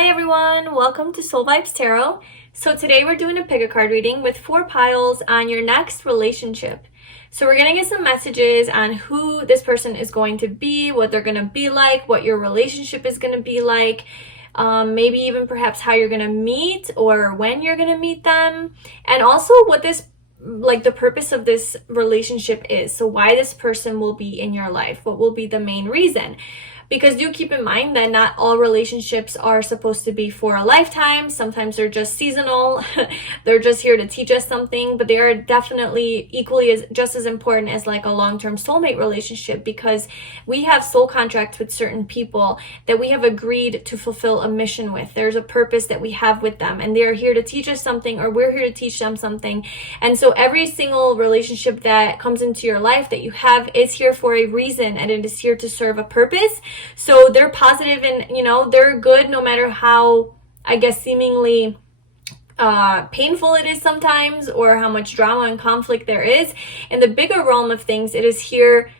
Hi everyone, welcome to Soul Vibes Tarot. So today we're doing a pick a card reading with 4 piles on your next relationship. So we're going to get some messages on who this person is going to be, what they're going to be like, what your relationship is going to be like, maybe even perhaps how you're going to meet or when you're going to meet them, and also what this the purpose of this relationship is. So why this person will be in your life, what will be the main reason. Because do keep in mind that not all relationships are supposed to be for a lifetime. Sometimes they're just seasonal. They're just here to teach us something, but they are definitely equally just as important as like a long-term soulmate relationship, because we have soul contracts with certain people that we have agreed to fulfill a mission with. There's a purpose that we have with them, and they're here to teach us something, or we're here to teach them something. And so every single relationship that comes into your life that you have is here for a reason, and it is here to serve a purpose. So they're positive and, they're good no matter how, I guess, seemingly painful it is sometimes, or how much drama and conflict there is. In the bigger realm of things, it is here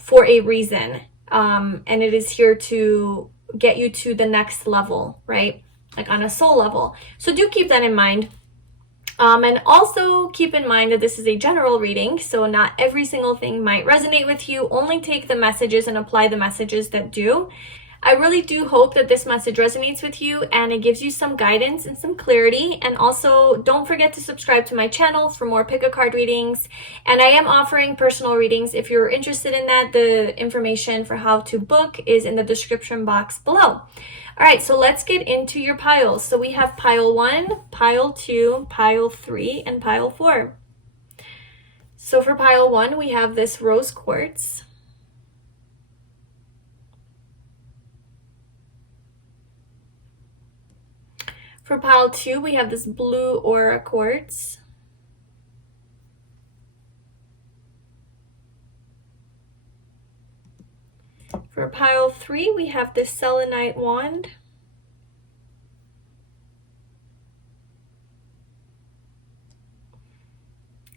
for a reason. And it is here to get you to the next level, right? Like on a soul level. So do keep that in mind. And also keep in mind that this is a general reading, so not every single thing might resonate with you. Only take the messages and apply the messages that do. I really do hope that this message resonates with you and it gives you some guidance and some clarity. And also don't forget to subscribe to my channel for more pick-a-card readings. And I am offering personal readings. If you're interested in that, the information for how to book is in the description box below. All right, so let's get into your piles. So we have pile 1, pile 2, pile 3, and pile 4. So for pile 1, we have this rose quartz. For pile 2, we have this blue aura quartz. For pile 3, we have this selenite wand.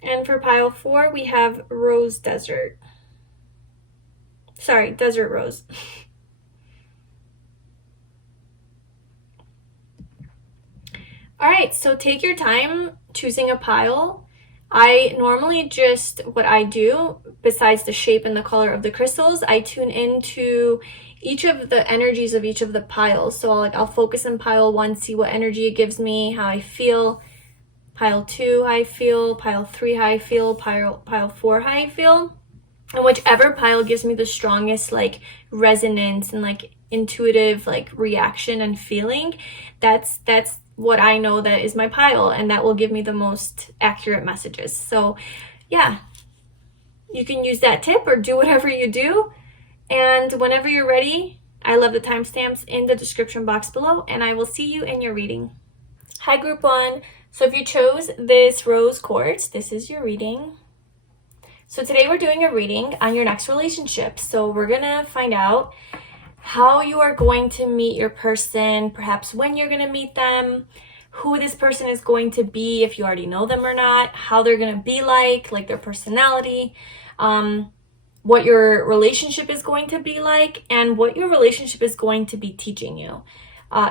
And for pile 4, we have rose desert. Sorry, desert rose. All right, so take your time choosing a pile. I normally what I do, besides the shape and the color of the crystals, I tune into each of the energies of each of the piles. So I'll focus on pile 1, see what energy it gives me, how I feel. Pile 2, how I feel. Pile 3, how I feel. Pile 4, how I feel. And whichever pile gives me the strongest resonance and intuitive reaction and feeling, that's what I know that is my pile, and that will give me the most accurate messages. So yeah, you can use that tip or do whatever you do. And whenever you're ready, I love the timestamps in the description box below, and I will see you in your reading. Hi group 1. So if you chose this rose quartz, this is your reading. So today we're doing a reading on your next relationship. So we're gonna find out how you are going to meet your person, perhaps when you're going to meet them, who this person is going to be, if you already know them or not, how they're going to be like their personality, what your relationship is going to be like, and what your relationship is going to be teaching you.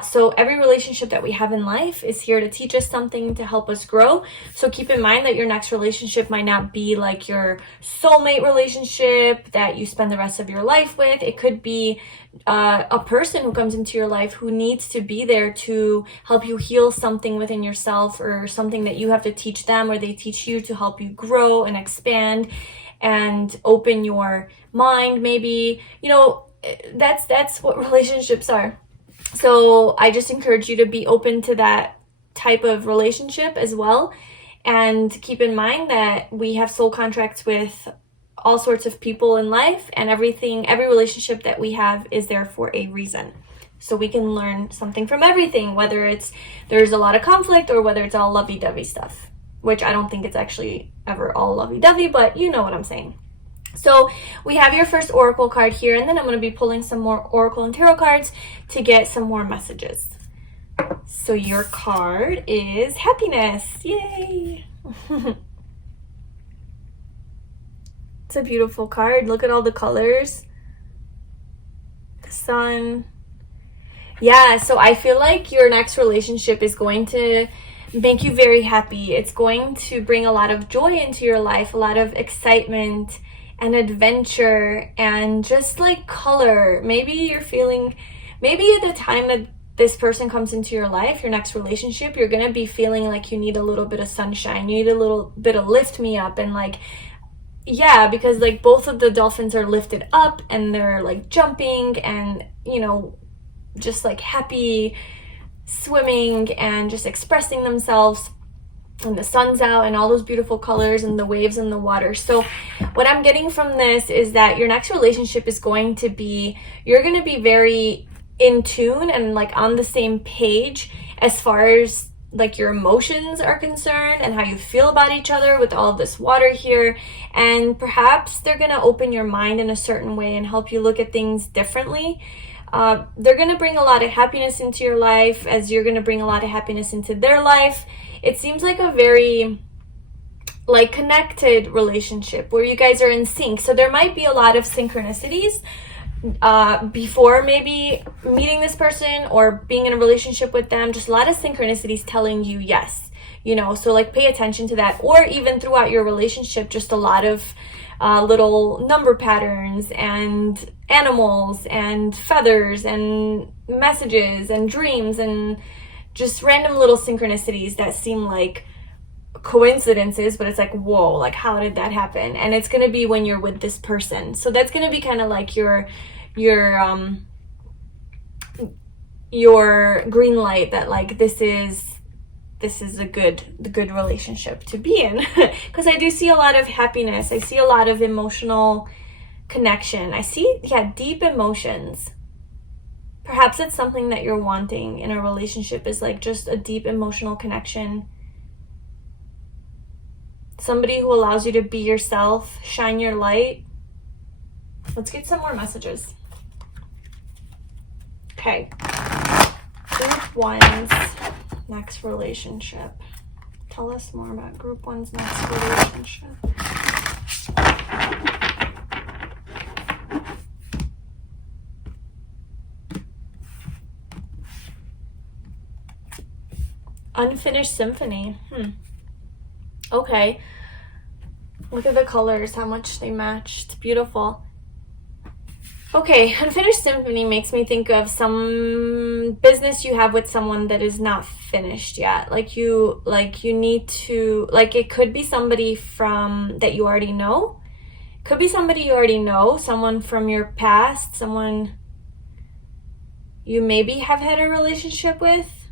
So every relationship that we have in life is here to teach us something, to help us grow. So keep in mind that your next relationship might not be like your soulmate relationship that you spend the rest of your life with. It could be a person who comes into your life who needs to be there to help you heal something within yourself, or something that you have to teach them or they teach you to help you grow and expand and open your mind. Maybe, that's what relationships are. So I just encourage you to be open to that type of relationship as well. And keep in mind that we have soul contracts with all sorts of people in life, and every relationship that we have is there for a reason. So we can learn something from everything, whether there's a lot of conflict or whether it's all lovey-dovey stuff, which I don't think it's actually ever all lovey-dovey, but you know what I'm saying. So we have your first oracle card here, and then I'm going to be pulling some more oracle and tarot cards to get some more messages. So your card is happiness. Yay! It's a beautiful card. Look at all the colors. The sun. Yeah, so I feel like your next relationship is going to make you very happy. It's going to bring a lot of joy into your life, a lot of excitement and adventure and just like color. Maybe you're feeling, maybe at the time that this person comes into your life, your next relationship, you're going to be feeling like you need a little bit of sunshine. You need a little bit of lift me up and like, yeah, because like both of the dolphins are lifted up and they're like jumping and, you know, just like happy swimming and just expressing themselves, and the sun's out and all those beautiful colors and the waves in the water. So what I'm getting from this is that your next relationship is going to be, you're going to be very in tune and like on the same page as far as like your emotions are concerned and how you feel about each other with all of this water here. And perhaps they're going to open your mind in a certain way and help you look at things differently. They're going to bring a lot of happiness into your life as you're going to bring a lot of happiness into their life. It seems like a very like connected relationship where you guys are in sync. So there might be a lot of synchronicities before maybe meeting this person or being in a relationship with them. Just a lot of synchronicities telling you yes, you know, so like pay attention to that. Or even throughout your relationship, just a lot of little number patterns and animals and feathers and messages and dreams and just random little synchronicities that seem like coincidences, but it's like, whoa, like how did that happen? And it's going to be when you're with this person. So that's going to be kind of like your green light that like this is the good relationship to be in. Because I do see a lot of happiness. I see a lot of emotional connection. I see, yeah, deep emotions. Perhaps it's something that you're wanting in a relationship, is like just a deep emotional connection. Somebody who allows you to be yourself, shine your light. Let's get some more messages. Okay. Group one's next relationship. Tell us more about group one's next relationship. Unfinished symphony. Okay. Look at the colors, how much they matched. Beautiful. Okay, unfinished symphony makes me think of some business you have with someone that is not finished yet. Like you need to, like it could be somebody from that you already know. Could be somebody you already know, someone from your past, someone you maybe have had a relationship with.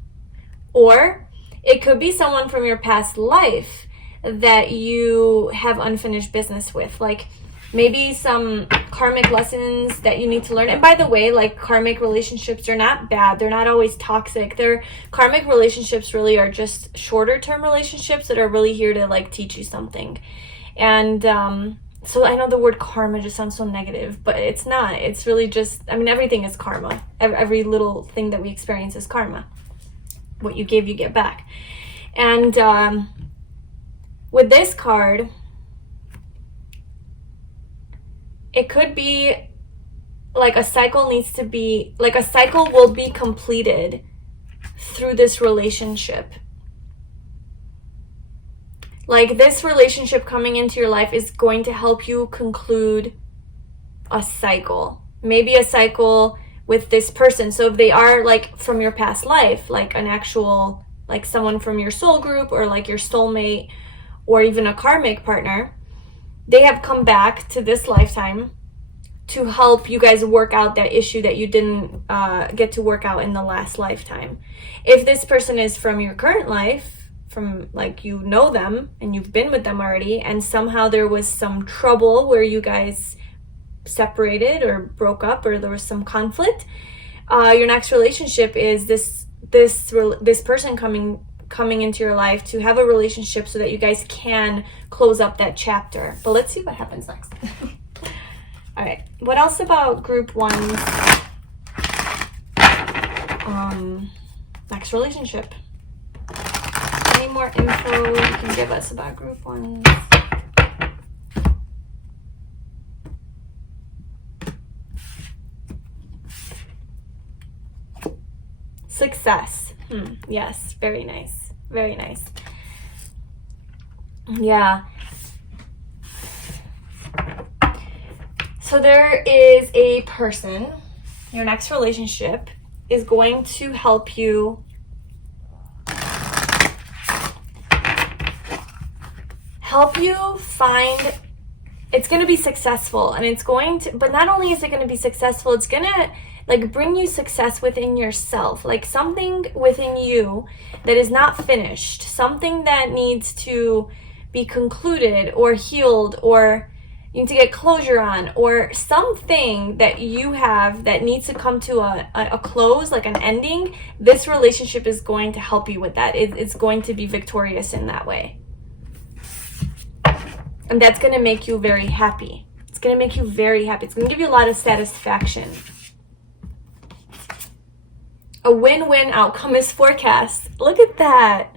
Or it could be someone from your past life that you have unfinished business with. Like maybe some karmic lessons that you need to learn. And by the way, like karmic relationships are not bad. They're not always toxic. They're karmic relationships really are just shorter term relationships that are really here to like teach you something. And so I know the word karma just sounds so negative, but it's not. It's really just, I mean, everything is karma. Every little thing that we experience is karma. What you give, you get back. And with this card, it could be like a cycle needs to be, like a cycle will be completed through this relationship. Like this relationship coming into your life is going to help you conclude a cycle. Maybe a cycle with this person. So if they are like from your past life, like an actual, like someone from your soul group or like your soulmate or even a karmic partner, they have come back to this lifetime to help you guys work out that issue that you didn't get to work out in the last lifetime. If this person is from your current life, from like you know them and you've been with them already, and somehow there was some trouble where you guys separated or broke up or there was some conflict, your next relationship is this person coming into your life to have a relationship so that you guys can close up that chapter. But let's see what happens next. All right, what else about group one's next relationship? Any more info you can give us about group one's? Success. Yes, very nice. Very nice. Yeah. So there is a person, your next relationship is going to help you find, it's going to be successful, and it's going to, but not only is it going to be successful, it's going to like bring you success within yourself, like something within you that is not finished, something that needs to be concluded or healed, or you need to get closure on, or something that you have that needs to come to a close, like an ending. This relationship is going to help you with that. It's going to be victorious in that way. And that's going to make you very happy. It's going to make you very happy. It's going to give you a lot of satisfaction. A win-win outcome is forecast. Look at that.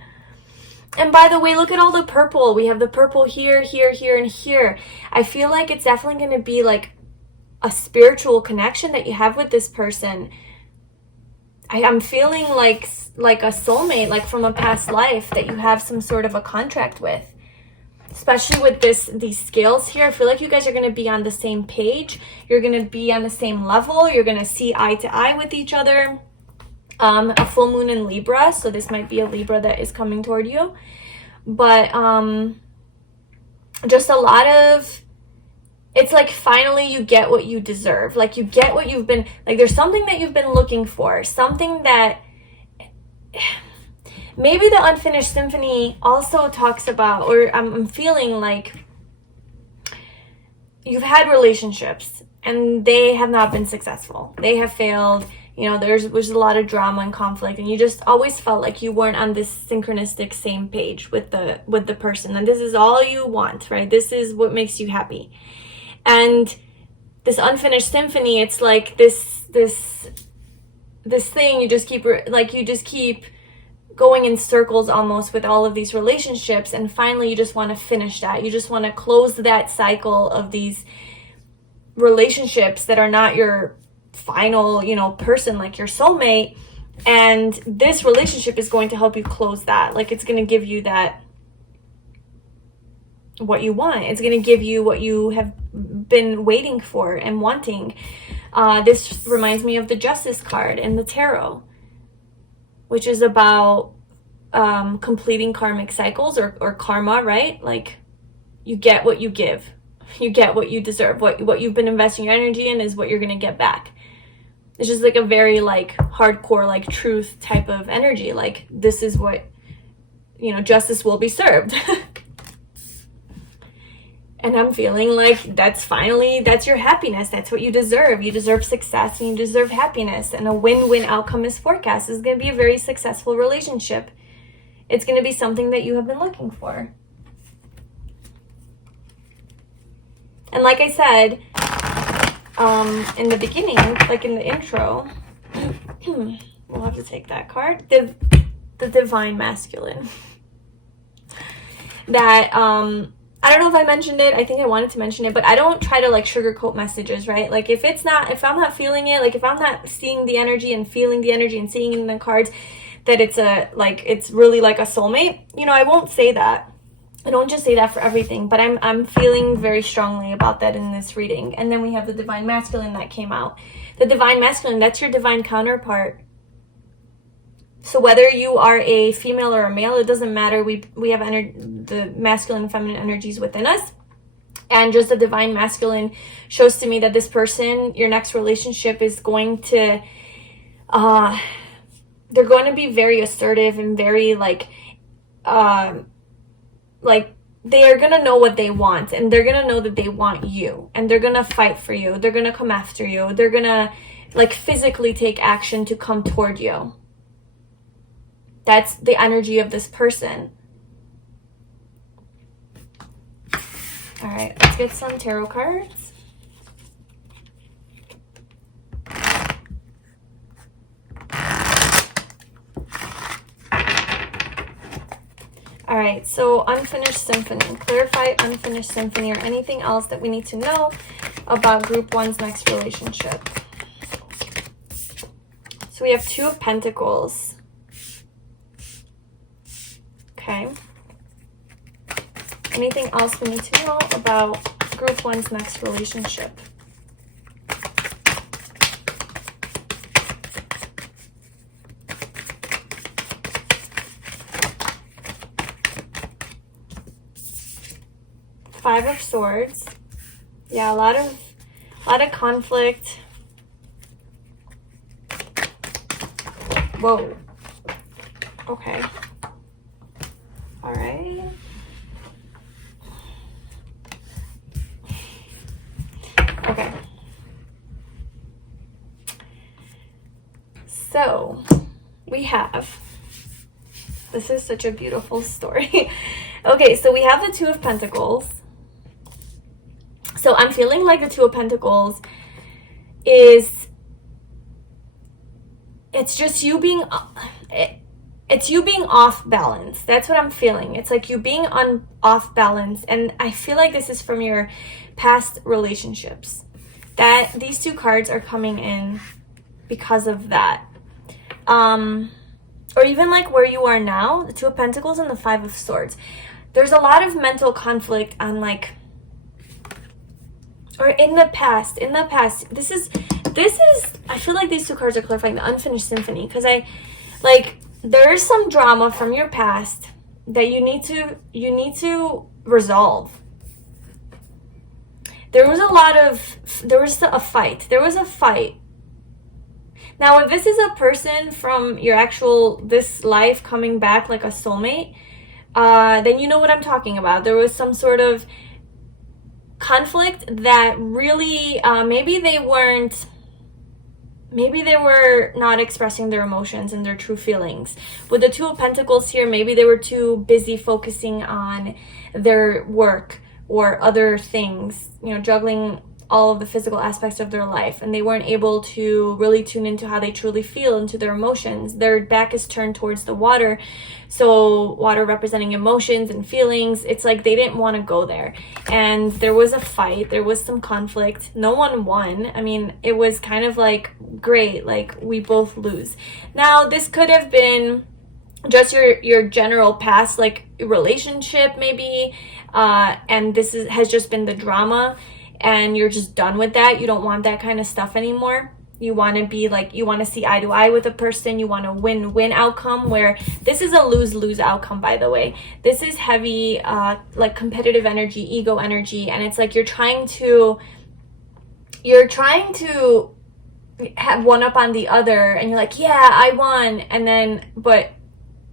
And by the way, look at all the purple. We have the purple here, here, here, and here. I feel like it's definitely going to be like a spiritual connection that you have with this person. I'm feeling like a soulmate, like from a past life that you have some sort of a contract with. Especially with these scales here, I feel like you guys are going to be on the same page. You're going to be on the same level. You're going to see eye to eye with each other. A full moon in Libra, so this might be a Libra that is coming toward you. But just a lot of, it's like finally you get what you deserve. Like you get what you've been, like there's something that you've been looking for. Something that, maybe the Unfinished Symphony also talks about, or I'm feeling like you've had relationships and they have not been successful. They have failed. You know, there's a lot of drama and conflict, and you just always felt like you weren't on this synchronistic same page with the person. And this is all you want, right? This is what makes you happy. And this Unfinished Symphony, it's like this thing you just keep going in circles almost with all of these relationships, and finally you just want to finish that. You just want to close that cycle of these relationships that are not your final, person, like your soulmate. And this relationship is going to help you close that. Like it's going to give you that, what you want. It's going to give you what you have been waiting for and wanting. This reminds me of the Justice card in the tarot, which is about completing karmic cycles or karma, right? Like you get what you give. You get what you deserve. What you've been investing your energy in is what you're going to get back. It's just like a very like hardcore, like truth type of energy. Like this is what, justice will be served. And I'm feeling like that's your happiness. That's what you deserve. You deserve success and you deserve happiness. And a win-win outcome is forecast. This is going to be a very successful relationship. It's going to be something that you have been looking for. And like I said, in the beginning, like in the intro, we'll have to take that card, the Divine Masculine. That, I don't know if I mentioned it. I think I wanted to mention it, but I don't try to like sugarcoat messages, right? Like if I'm not feeling it, like if I'm not seeing the energy and feeling the energy and seeing in the cards that it's really like a soulmate, I won't say that. I don't just say that for everything, but I'm feeling very strongly about that in this reading. And then we have the Divine Masculine that came out. The Divine Masculine, that's your divine counterpart. So whether you are a female or a male, it doesn't matter. We have the masculine and feminine energies within us. And just the Divine Masculine shows to me that this person, your next relationship, is going to, they're going to be very assertive and very like they are going to know what they want, and they're going to know that they want you, and they're going to fight for you. They're going to come after you. They're going to like physically take action to come toward you. That's the energy of this person. All right, let's get some tarot cards. All right, so Unfinished Symphony. Clarify Unfinished Symphony or anything else that we need to know about Group 1's next relationship. So we have Two of Pentacles. Okay. Anything else we need to know about group 1's next relationship? Five of Swords. Yeah, a lot of conflict. Whoa. Okay. All right. Okay. So, we have, this is such a beautiful story. Okay, so we have the Two of Pentacles. So I'm feeling like the Two of Pentacles is, it's just you being, it's you being off balance. That's what I'm feeling. It's like you being off balance. And I feel like this is from your past relationships. That these two cards are coming in because of that. Or even like where you are now, the Two of Pentacles and the Five of Swords. There's a lot of mental conflict on like, or in the past, this is, I feel like these two cards are clarifying the unfinished symphony, because there's some drama from your past that you need to resolve. There was a fight. Now, if this is a person from your this life coming back like a soulmate, then you know what I'm talking about. There was some sort of conflict that really, maybe they were not expressing their emotions and their true feelings. With the Two of Pentacles here, maybe they were too busy focusing on their work or other things, juggling all of the physical aspects of their life, and they weren't able to really tune into how they truly feel, into their emotions. Their back is turned towards the water, so water representing emotions and feelings. It's like they didn't want to go there, and there was a fight, there was some conflict. No one won. I mean, it was kind of like, great, like we both lose. Now, this could have been just your general past like relationship maybe, and this has just been the drama, and you're just done with that. You don't want that kind of stuff anymore. You want to be like, you want to see eye to eye with a person. You want a win-win outcome, where this is a lose-lose outcome, by the way. This is heavy, like competitive energy, ego energy. And it's like you're trying to have one up on the other, and you're like, yeah, I won. And then, but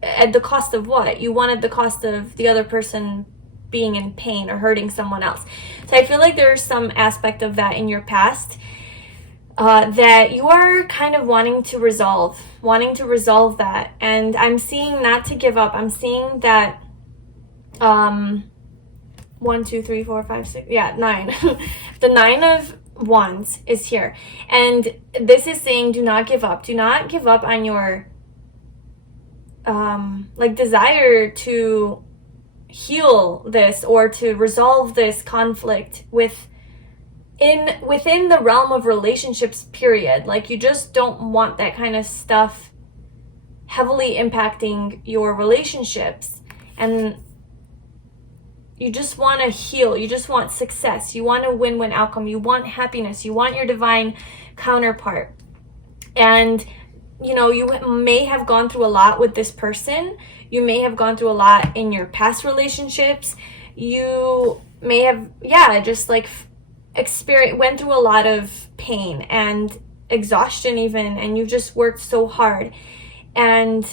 at the cost of what? You won at the cost of the other person being in pain or hurting someone else. So I feel like there's some aspect of that in your past that you are kind of wanting to resolve that. And I'm seeing not to give up. I'm seeing that 1, 2, 3, 4, 5, 6, 9. The 9 of Wands is here, and this is saying do not give up. Do not give up on your desire to heal this or to resolve this conflict within the realm of relationships, period. Like, you just don't want that kind of stuff heavily impacting your relationships, and you just want to heal. You just want success. You want a win-win outcome. You want happiness. You want your divine counterpart. And you may have gone through a lot with this person. You may have gone through a lot in your past relationships. You may have, just like went through a lot of pain and exhaustion even, and you just worked so hard. And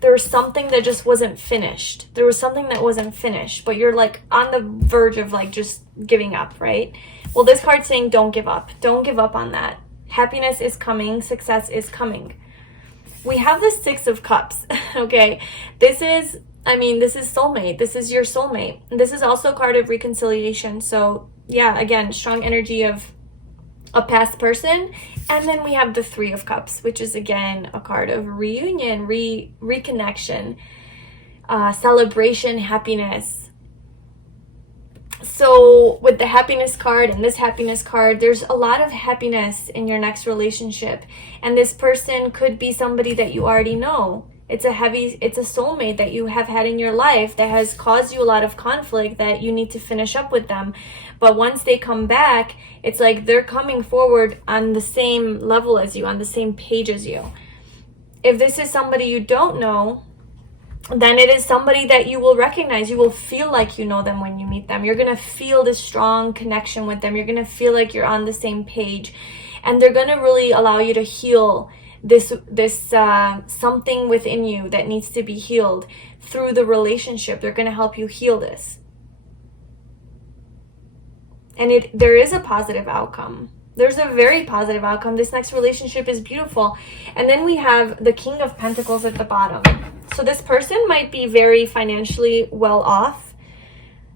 there was something that just wasn't finished. But you're like on the verge of like just giving up, right? Well, this card's saying don't give up. Don't give up on that. Happiness is coming. Success is coming. We have the Six of Cups, okay? This is soulmate. This is your soulmate. This is also a card of reconciliation. So, yeah, again, strong energy of a past person. And then we have the Three of Cups, which is, again, a card of reunion, reconnection, celebration, happiness. So with the happiness card and this happiness card, there's a lot of happiness in your next relationship. And this person could be somebody that you already know. It's a soulmate that you have had in your life that has caused you a lot of conflict that you need to finish up with them. But once they come back, it's like they're coming forward on the same level as you, on the same page as you. If this is somebody you don't know, then it is somebody that you will recognize. You will feel like you know them when you meet them. You're going to feel this strong connection with them. You're going to feel like you're on the same page. And they're going to really allow you to heal this something within you that needs to be healed through the relationship. They're going to help you heal this. And there is a positive outcome. There's a very positive outcome. This next relationship is beautiful. And then we have the King of Pentacles at the bottom. So this person might be very financially well off,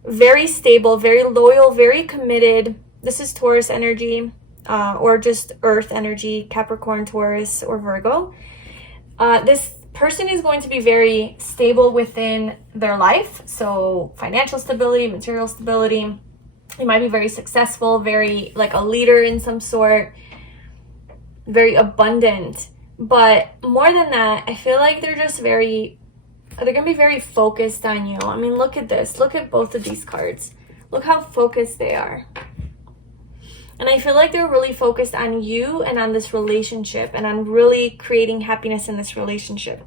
very stable, very loyal, very committed. This is Taurus energy, or just Earth energy, Capricorn, Taurus, or Virgo. This person is going to be very stable within their life. So financial stability, material stability. They might be very successful, very like a leader in some sort, very abundant. But more than that, I feel like they're going to be very focused on you. I mean, look at this. Look at both of these cards. Look how focused they are. And I feel like they're really focused on you and on this relationship and on really creating happiness in this relationship.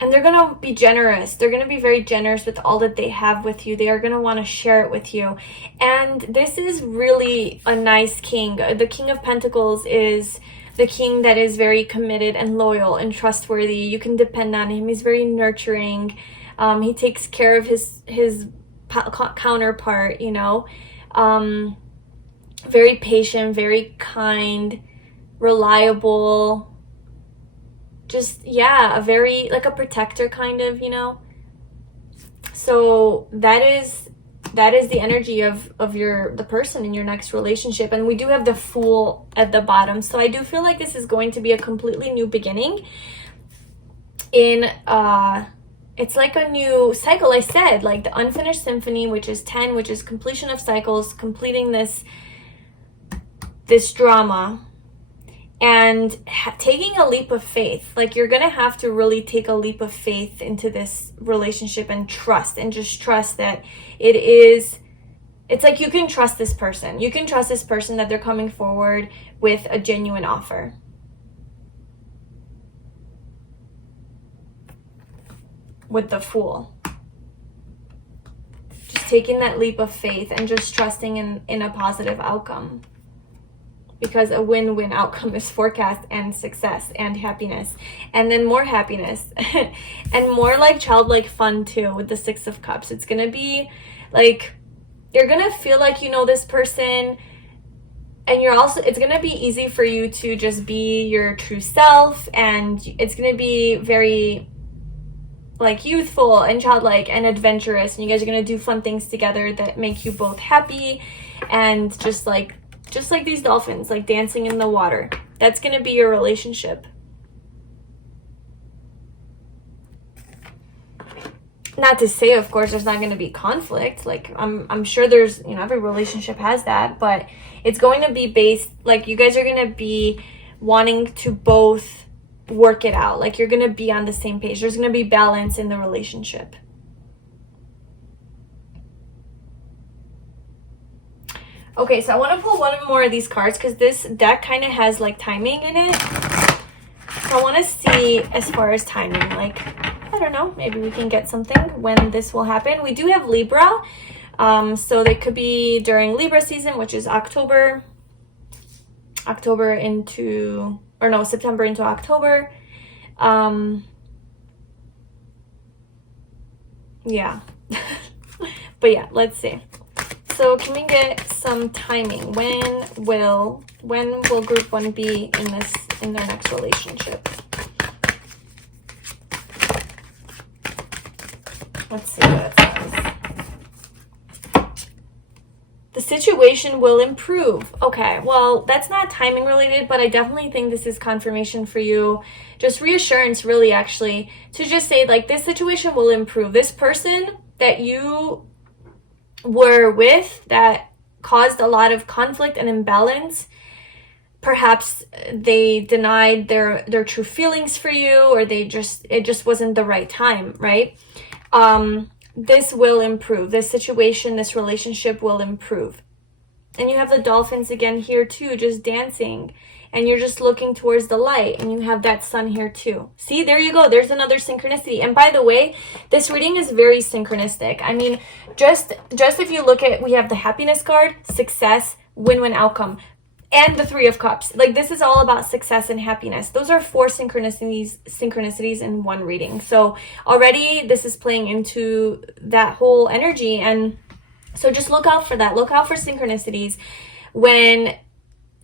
And they're going to be generous. They're going to be very generous with all that they have with you. They are going to want to share it with you. And this is really a nice king. The King of Pentacles is the king that is very committed and loyal and trustworthy. You can depend on him. He's very nurturing. He takes care of his counterpart, you know. Very patient, very kind, reliable. Just, yeah, a very, like a protector kind of, you know. So that is the energy of the person in your next relationship. And we do have the Fool at the bottom. So I do feel like this is going to be a completely new beginning in, it's like a new cycle. I said, like the unfinished symphony, which is 10, which is completion of cycles, completing this drama. And taking a leap of faith. Like you're going to have to really take a leap of faith into this relationship and just trust that it's like you can trust this person. You can trust this person that they're coming forward with a genuine offer. With the Fool. Just taking that leap of faith and just trusting in a positive outcome. Because a win-win outcome is forecast and success and happiness. And then more happiness. And more like childlike fun too with the Six of Cups. It's going to be like, you're going to feel like you know this person. And it's going to be easy for you to just be your true self. And it's going to be very like youthful and childlike and adventurous. And you guys are going to do fun things together that make you both happy. And just like these dolphins, like dancing in the water. That's going to be your relationship. Not to say, of course, there's not going to be conflict. Like, I'm sure there's, you know, every relationship has that. But it's going to be based, like, you guys are going to be wanting to both work it out. Like, you're going to be on the same page. There's going to be balance in the relationship. Okay, so I want to pull one more of these cards because this deck kind of has like timing in it. So I want to see as far as timing, like, I don't know, maybe we can get something when this will happen. We do have Libra, so they could be during Libra season, which is September into October. Yeah. But yeah, let's see. So can we get some timing? When will group 1 be in their next relationship? Let's see what it says. The situation will improve. Okay, well, that's not timing related, but I definitely think this is confirmation for you. Just reassurance, really, actually, to just say, like, this situation will improve. This person that you were with that caused a lot of conflict and imbalance, perhaps they denied their true feelings for you, or it just wasn't the right time, right? This will improve. This situation, this relationship will improve. And you have the dolphins again here too, just dancing. And you're just looking towards the light. And you have that sun here too. See, there you go. There's another synchronicity. And by the way, this reading is very synchronistic. I mean, just if you look at, we have the happiness card, success, win-win outcome, and the Three of Cups. Like, this is all about success and happiness. Those are 4 synchronicities in one reading. So already this is playing into that whole energy. And so just look out for that. Look out for synchronicities. When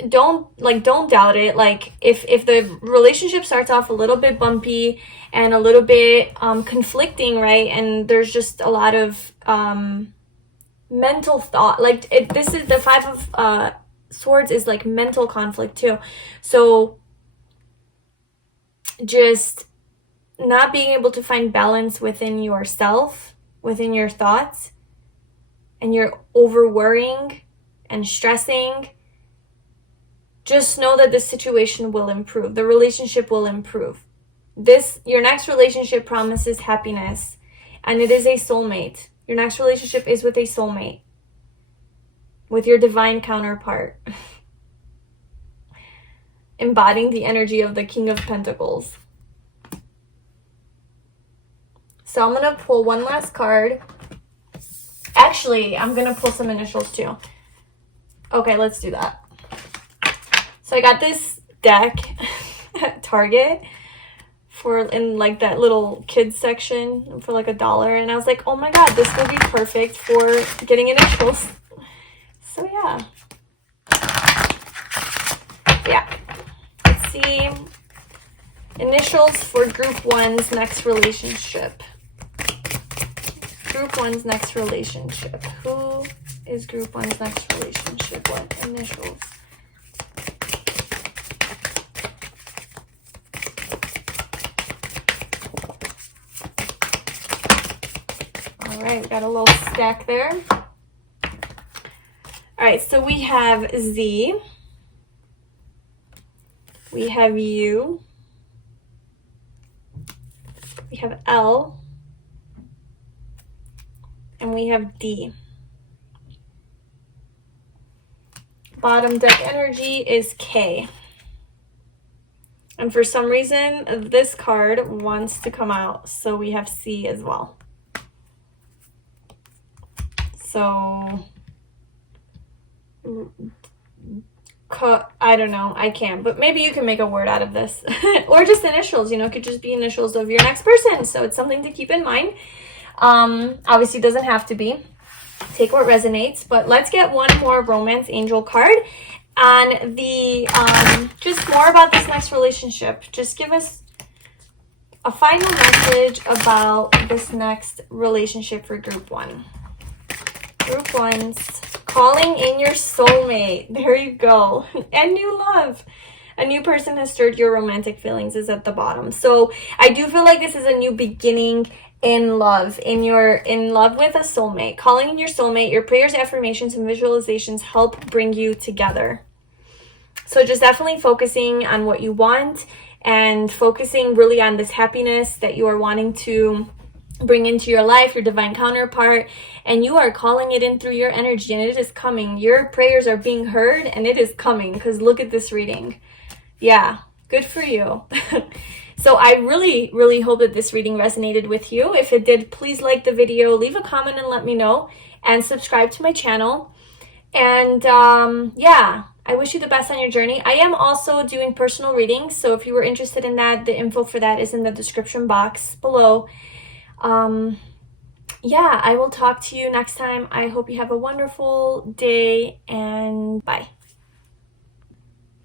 don't doubt it. Like, if the relationship starts off a little bit bumpy and a little bit conflicting, right? And there's just a lot of mental thought. Like, this is the Five of Swords is like mental conflict too. So just not being able to find balance within yourself, within your thoughts, and you're over worrying and stressing. Just know that this situation will improve. The relationship will improve. Your next relationship promises happiness, and it is a soulmate. Your next relationship is with a soulmate, with your divine counterpart, embodying the energy of the King of Pentacles. So I'm going to pull one last card. Actually, I'm going to pull some initials too. Okay, let's do that. So I got this deck at Target in like that little kids section for like $1. And I was like, oh my God, this will be perfect for getting initials. So yeah. Let's see. Initials for Group 1's next relationship. Group 1's next relationship. Who is Group 1's next relationship? What initials? All right, we got a little stack there. All right, so we have Z, we have U, we have L, and we have D. Bottom deck energy is K. And for some reason, this card wants to come out, so we have C as well. So I don't know, I can't, but maybe you can make a word out of this. Or just initials, it could just be initials of your next person. So it's something to keep in mind. Obviously it doesn't have to be. Take what resonates, but let's get one more romance angel card. And just more about this next relationship. Just give us a final message about this next relationship for Group 1. Group 1's calling in your soulmate. There you go. And new love. A new person has stirred your romantic feelings is at the bottom. So I do feel like this is a new beginning in love. In love with a soulmate. Calling in your soulmate. Your prayers, affirmations, and visualizations help bring you together. So just definitely focusing on what you want and focusing really on this happiness that you are wanting to bring into your life, your divine counterpart, and you are calling it in through your energy, and it is coming. Your prayers are being heard, and it is coming, because look at this reading. Yeah, good for you. So I really, really hope that this reading resonated with you. If it did, please like the video, leave a comment and let me know, and subscribe to my channel. And yeah, I wish you the best on your journey. I am also doing personal readings, so if you were interested in that, the info for that is in the description box below. Yeah, I will talk to you next time. I hope you have a wonderful day, and bye.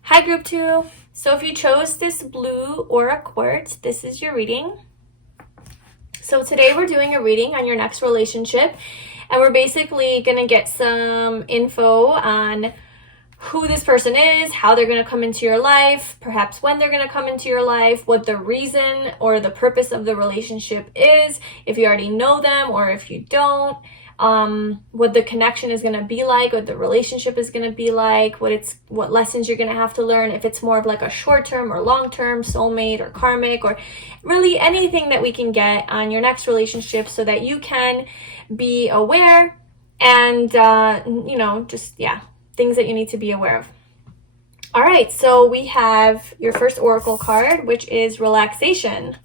Hi, Group 2. So if you chose this blue aura quartz, this is your reading. So today we're doing a reading on your next relationship. And we're basically going to get some info on who this person is, how they're going to come into your life, perhaps when they're going to come into your life, what the reason or the purpose of the relationship is, if you already know them or if you don't, what the connection is going to be like, what the relationship is going to be like, what lessons you're going to have to learn, if it's more of like a short-term or long-term soulmate or karmic, or really anything that we can get on your next relationship so that you can be aware and, things that you need to be aware of. All right, so we have your first oracle card, which is relaxation.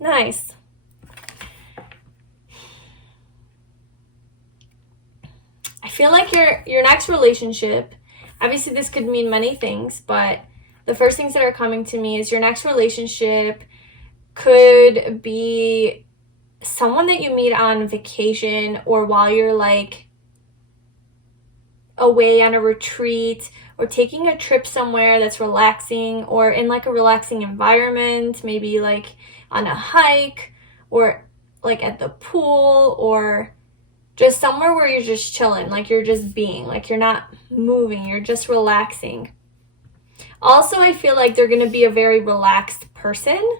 Nice. I feel like your next relationship, obviously this could mean many things, but the first things that are coming to me is your next relationship could be someone that you meet on vacation or while you're like away on a retreat or taking a trip somewhere that's relaxing or in like a relaxing environment, maybe like on a hike or like at the pool or just somewhere where you're just chilling, like you're just being, like you're not moving, you're just relaxing. Also, I feel like they're going to be a very relaxed person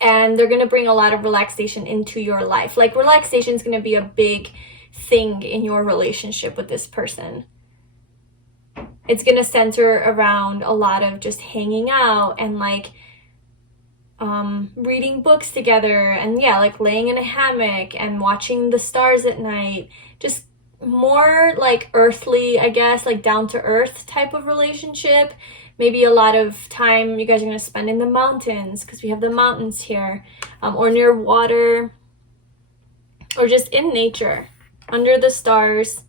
and they're going to bring a lot of relaxation into your life. Like relaxation is going to be a big thing in your relationship with this person. It's going to center around a lot of just hanging out and like reading books together and like laying in a hammock and watching the stars at night. Just more like earthly, I guess, like down to earth type of relationship. Maybe a lot of time you guys are going to spend in the mountains because we have the mountains here, or near water, or just in nature, under the stars.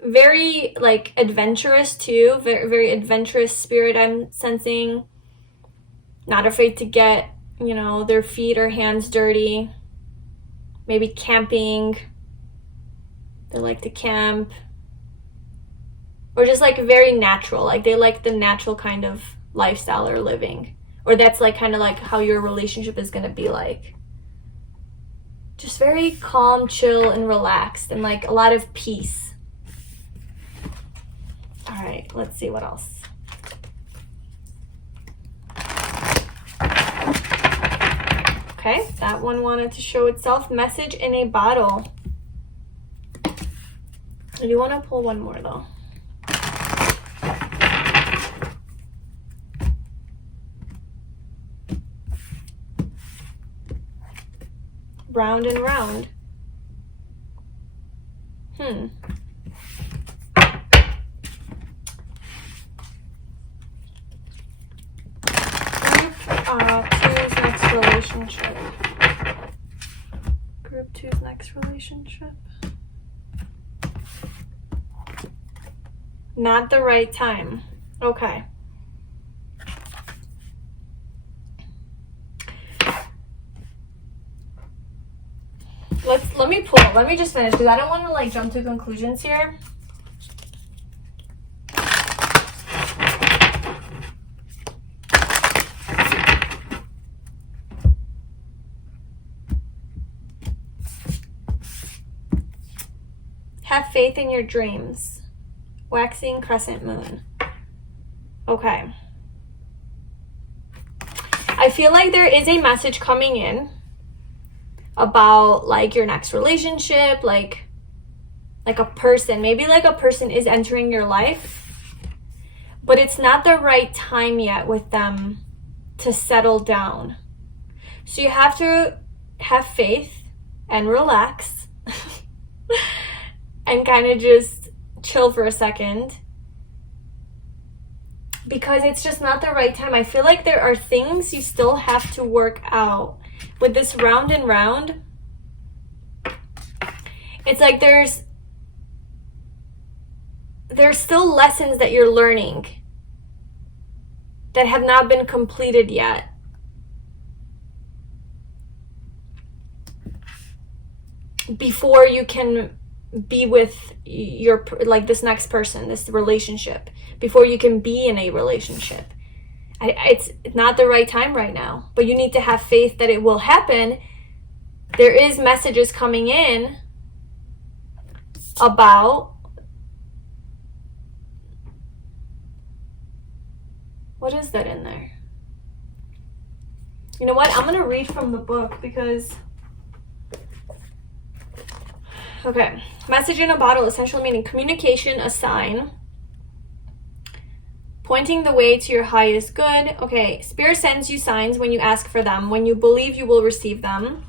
Very like adventurous too, very, very adventurous spirit I'm sensing. Not afraid to get, their feet or hands dirty. Maybe camping. They like to camp. Or just like very natural. Like they like the natural kind of lifestyle they're living. Or that's like kind of like how your relationship is going to be like. Just very calm, chill, and relaxed. And like a lot of peace. All right, let's see what else. Okay, that one wanted to show itself. Message in a bottle. I do want to pull one more though. Round and round. Group two's next relationship. Not the right time. Okay. Let me pull. Let me just finish because I don't want to like jump to conclusions here. Have faith in your dreams. Waxing crescent moon. Okay. I feel like there is a message coming in about like your next relationship, like a person. Maybe like a person is entering your life, but it's not the right time yet with them to settle down. So you have to have faith and relax and kind of just chill for a second because it's just not the right time. I feel like there are things you still have to work out. With this round and round, it's like there's still lessons that you're learning that have not been completed yet. Before you can be with your, like this next person, this relationship, before you can be in a relationship. It's not the right time right now, but you need to have faith that it will happen there is messages coming in about, what is that in there? You know what? I'm going to read from the book because, okay. Message in a bottle, essentially meaning communication, a sign. Pointing the way to your highest good. Okay, Spirit sends you signs when you ask for them. When you believe, you will receive them.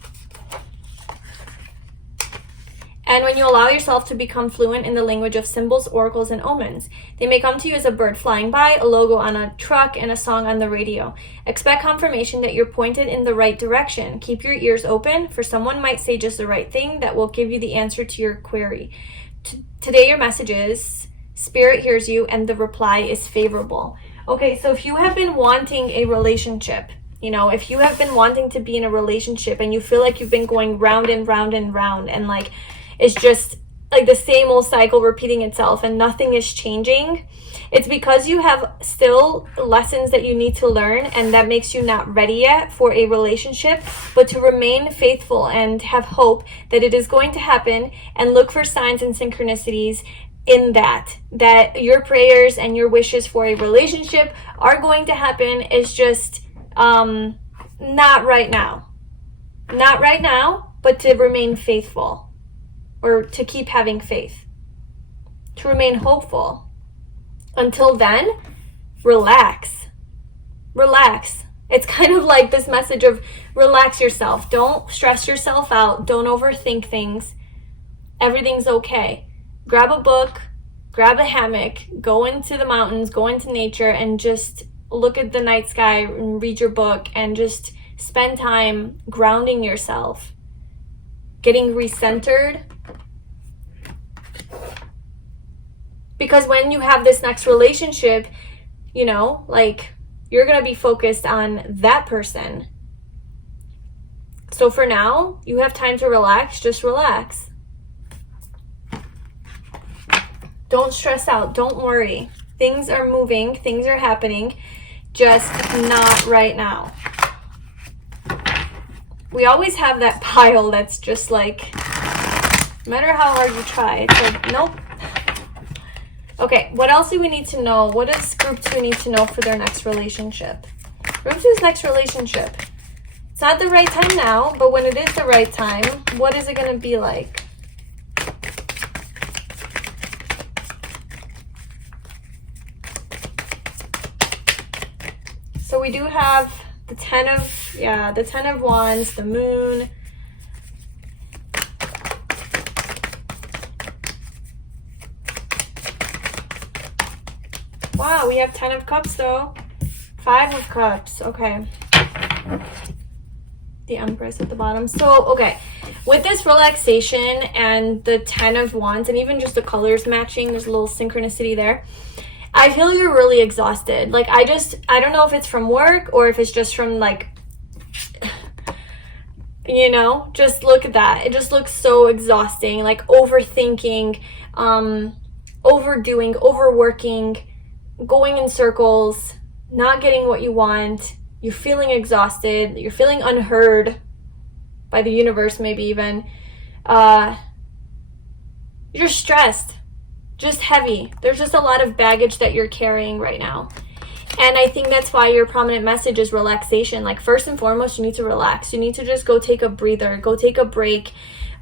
And when you allow yourself to become fluent in the language of symbols, oracles, and omens. They may come to you as a bird flying by, a logo on a truck, and a song on the radio. Expect confirmation that you're pointed in the right direction. Keep your ears open, for someone might say just the right thing that will give you the answer to your query. Today your message is, Spirit hears you, and the reply is favorable. Okay, so if you have been wanting a relationship, you know, if you have been wanting to be in a relationship and you feel like you've been going round and round and round and like it's just like the same old cycle repeating itself and nothing is changing, it's because you have still lessons that you need to learn, and that makes you not ready yet for a relationship. But to remain faithful and have hope that it is going to happen, and look for signs and synchronicities in that your prayers and your wishes for a relationship are going to happen. Is just not right now, but to remain faithful, or to keep having faith, to remain hopeful. Until then, relax. It's kind of like this message of relax yourself. Don't stress yourself out. Don't overthink things. Everything's okay. Grab a book, grab a hammock, go into the mountains, go into nature, and just look at the night sky and read your book and just spend time grounding yourself, getting recentered. Because when you have this next relationship, you know, like, you're going to be focused on that person. So for now, you have time to relax. Just relax. Don't stress out. Don't worry. Things are moving. Things are happening. Just not right now. We always have that pile that's just like, no matter how hard you try, it's like, nope. Okay, what else do we need to know? What does group 2 need to know for their next relationship? Group 2's next relationship. It's not the right time now, but when it is the right time, what is it going to be like? So we do have the 10 of Wands, the Moon. Wow, we have 10 of Cups though. 5 of Cups, okay. The Empress at the bottom. So, okay, with this relaxation and the 10 of Wands, and even just the colors matching, there's a little synchronicity there. I feel you're really exhausted. Like, I don't know if it's from work or if it's just from, like, you know, just look at that. It just looks so exhausting. Like, overthinking, overdoing, overworking, going in circles, not getting what you want. You're feeling exhausted. You're feeling unheard by the universe, maybe even. You're stressed. Just heavy. There's just a lot of baggage that you're carrying right now. And I think that's why your prominent message is relaxation. Like, first and foremost, you need to relax. You need to just go take a breather. Go take a break.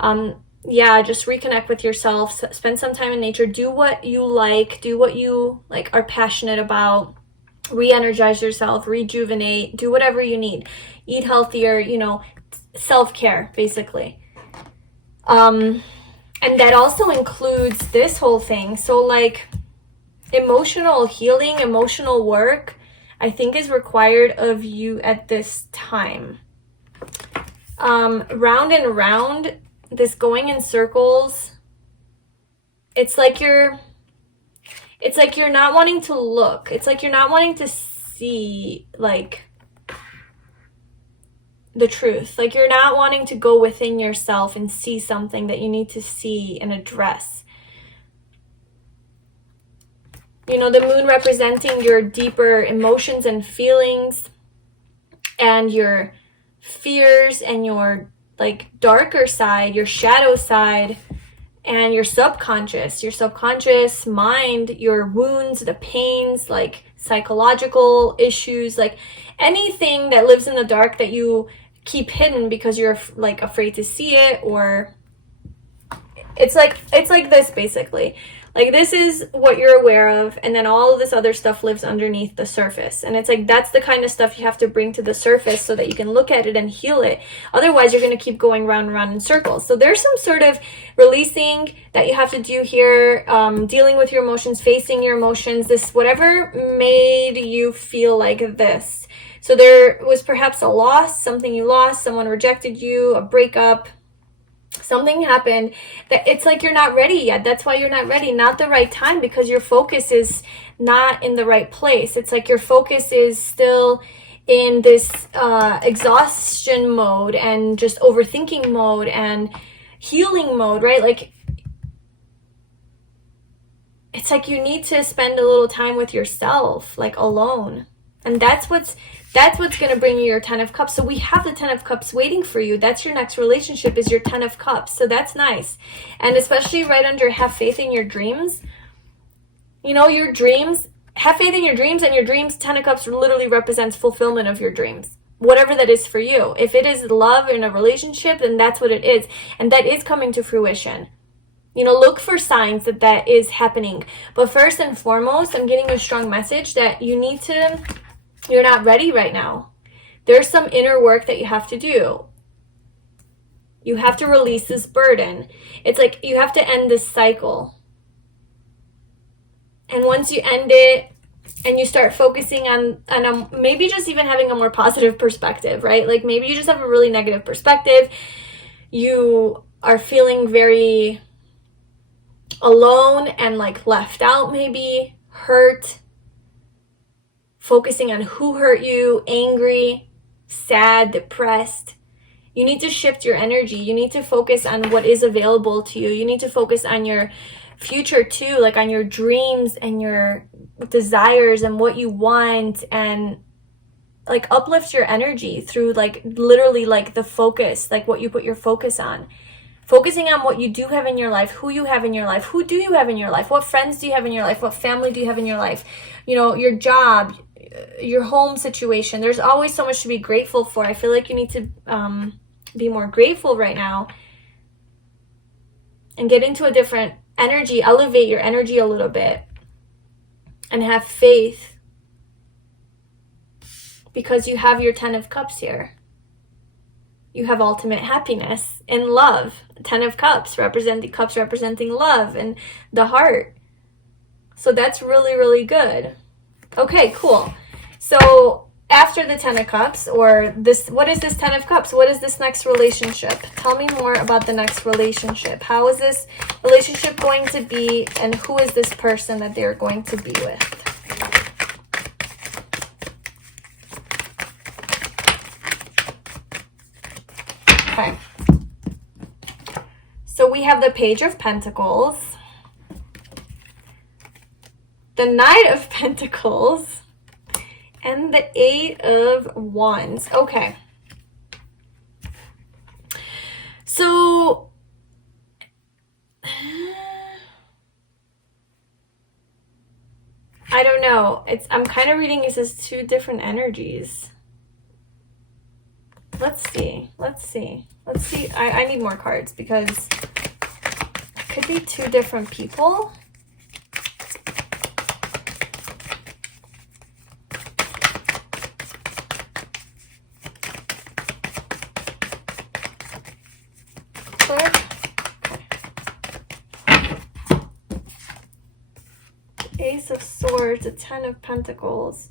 Just reconnect with yourself. Spend some time in nature. Do what you like. Do what you, like, are passionate about. Re-energize yourself. Rejuvenate. Do whatever you need. Eat healthier, you know, self-care, basically. And that also includes this whole thing. So, like, emotional healing, emotional work, I think is required of you at this time. Round and round, this going in circles, it's like you're not wanting to look. It's like you're not wanting to see, like, the truth. Like, you're not wanting to go within yourself and see something that you need to see and address. You know, the moon representing your deeper emotions and feelings and your fears and your like darker side, your shadow side, and your subconscious mind, your wounds, the pains, like psychological issues, like anything that lives in the dark that you keep hidden because you're like afraid to see it, or it's like this basically. Like this is what you're aware of, and then all of this other stuff lives underneath the surface. And it's like that's the kind of stuff you have to bring to the surface so that you can look at it and heal it. Otherwise, you're going to keep going round and round in circles. So there's some sort of releasing that you have to do here, dealing with your emotions, facing your emotions, this whatever made you feel like this. So there was perhaps a loss, something you lost, someone rejected you, a breakup, something happened that it's like you're not ready yet. That's why you're not ready. Not the right time, because your focus is not in the right place. It's like your focus is still in this exhaustion mode and just overthinking mode and healing mode, right? Like it's like you need to spend a little time with yourself, like alone. And that's what's going to bring you your 10 of Cups. So we have the 10 of Cups waiting for you. That's your next relationship, is your 10 of Cups. So that's nice. And especially right under have faith in your dreams. You know, your dreams, have faith in your dreams, and your dreams, 10 of Cups literally represents fulfillment of your dreams. Whatever that is for you. If it is love in a relationship, then that's what it is. And that is coming to fruition. You know, look for signs that that is happening. But first and foremost, I'm getting a strong message that you're not ready right now. There's some inner work that you have to do. You have to release this burden. It's like you have to end this cycle. And once you end it and you start focusing on maybe just even having a more positive perspective, right? Like maybe you just have a really negative perspective. You are feeling very alone and like left out, maybe hurt. Focusing on who hurt you, angry, sad, depressed. You need to shift your energy. You need to focus on what is available to you. You need to focus on your future too, like on your dreams and your desires and what you want, and like uplift your energy through like literally like the focus, like what you put your focus on. Focusing on what you do have in your life, who you have in your life, who do you have in your life, what friends do you have in your life, what family do you have in your life, you know, your job, your home situation. There's always so much to be grateful for. I feel like you need to be more grateful right now and get into a different energy, elevate your energy a little bit and have faith, because you have your 10 of Cups here. You have ultimate happiness and love. 10 of Cups representing love and the heart. So that's really, really good. Okay, cool. So after the 10 of Cups, or this, what is this 10 of Cups? What is this next relationship? Tell me more about the next relationship. How is this relationship going to be, and who is this person that they're going to be with? Okay. So we have the Page of Pentacles, the Knight of Pentacles, and the 8 of Wands. Okay. So I don't know. I'm kind of reading this as two different energies. Let's see. I need more cards, because it could be two different people. Ace of Swords, the 10 of Pentacles.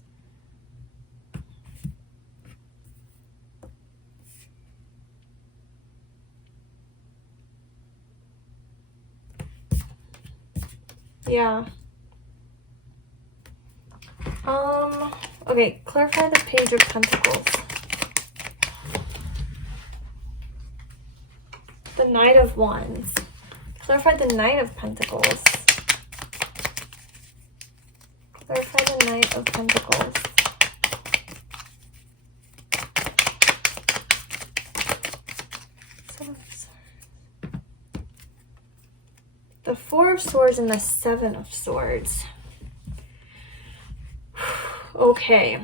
Yeah. Okay, clarify the Page of Pentacles. The Knight of Wands. Clarify the Knight of Pentacles. Clarify the Knight of Pentacles. The Four of Swords and the Seven of Swords. Okay.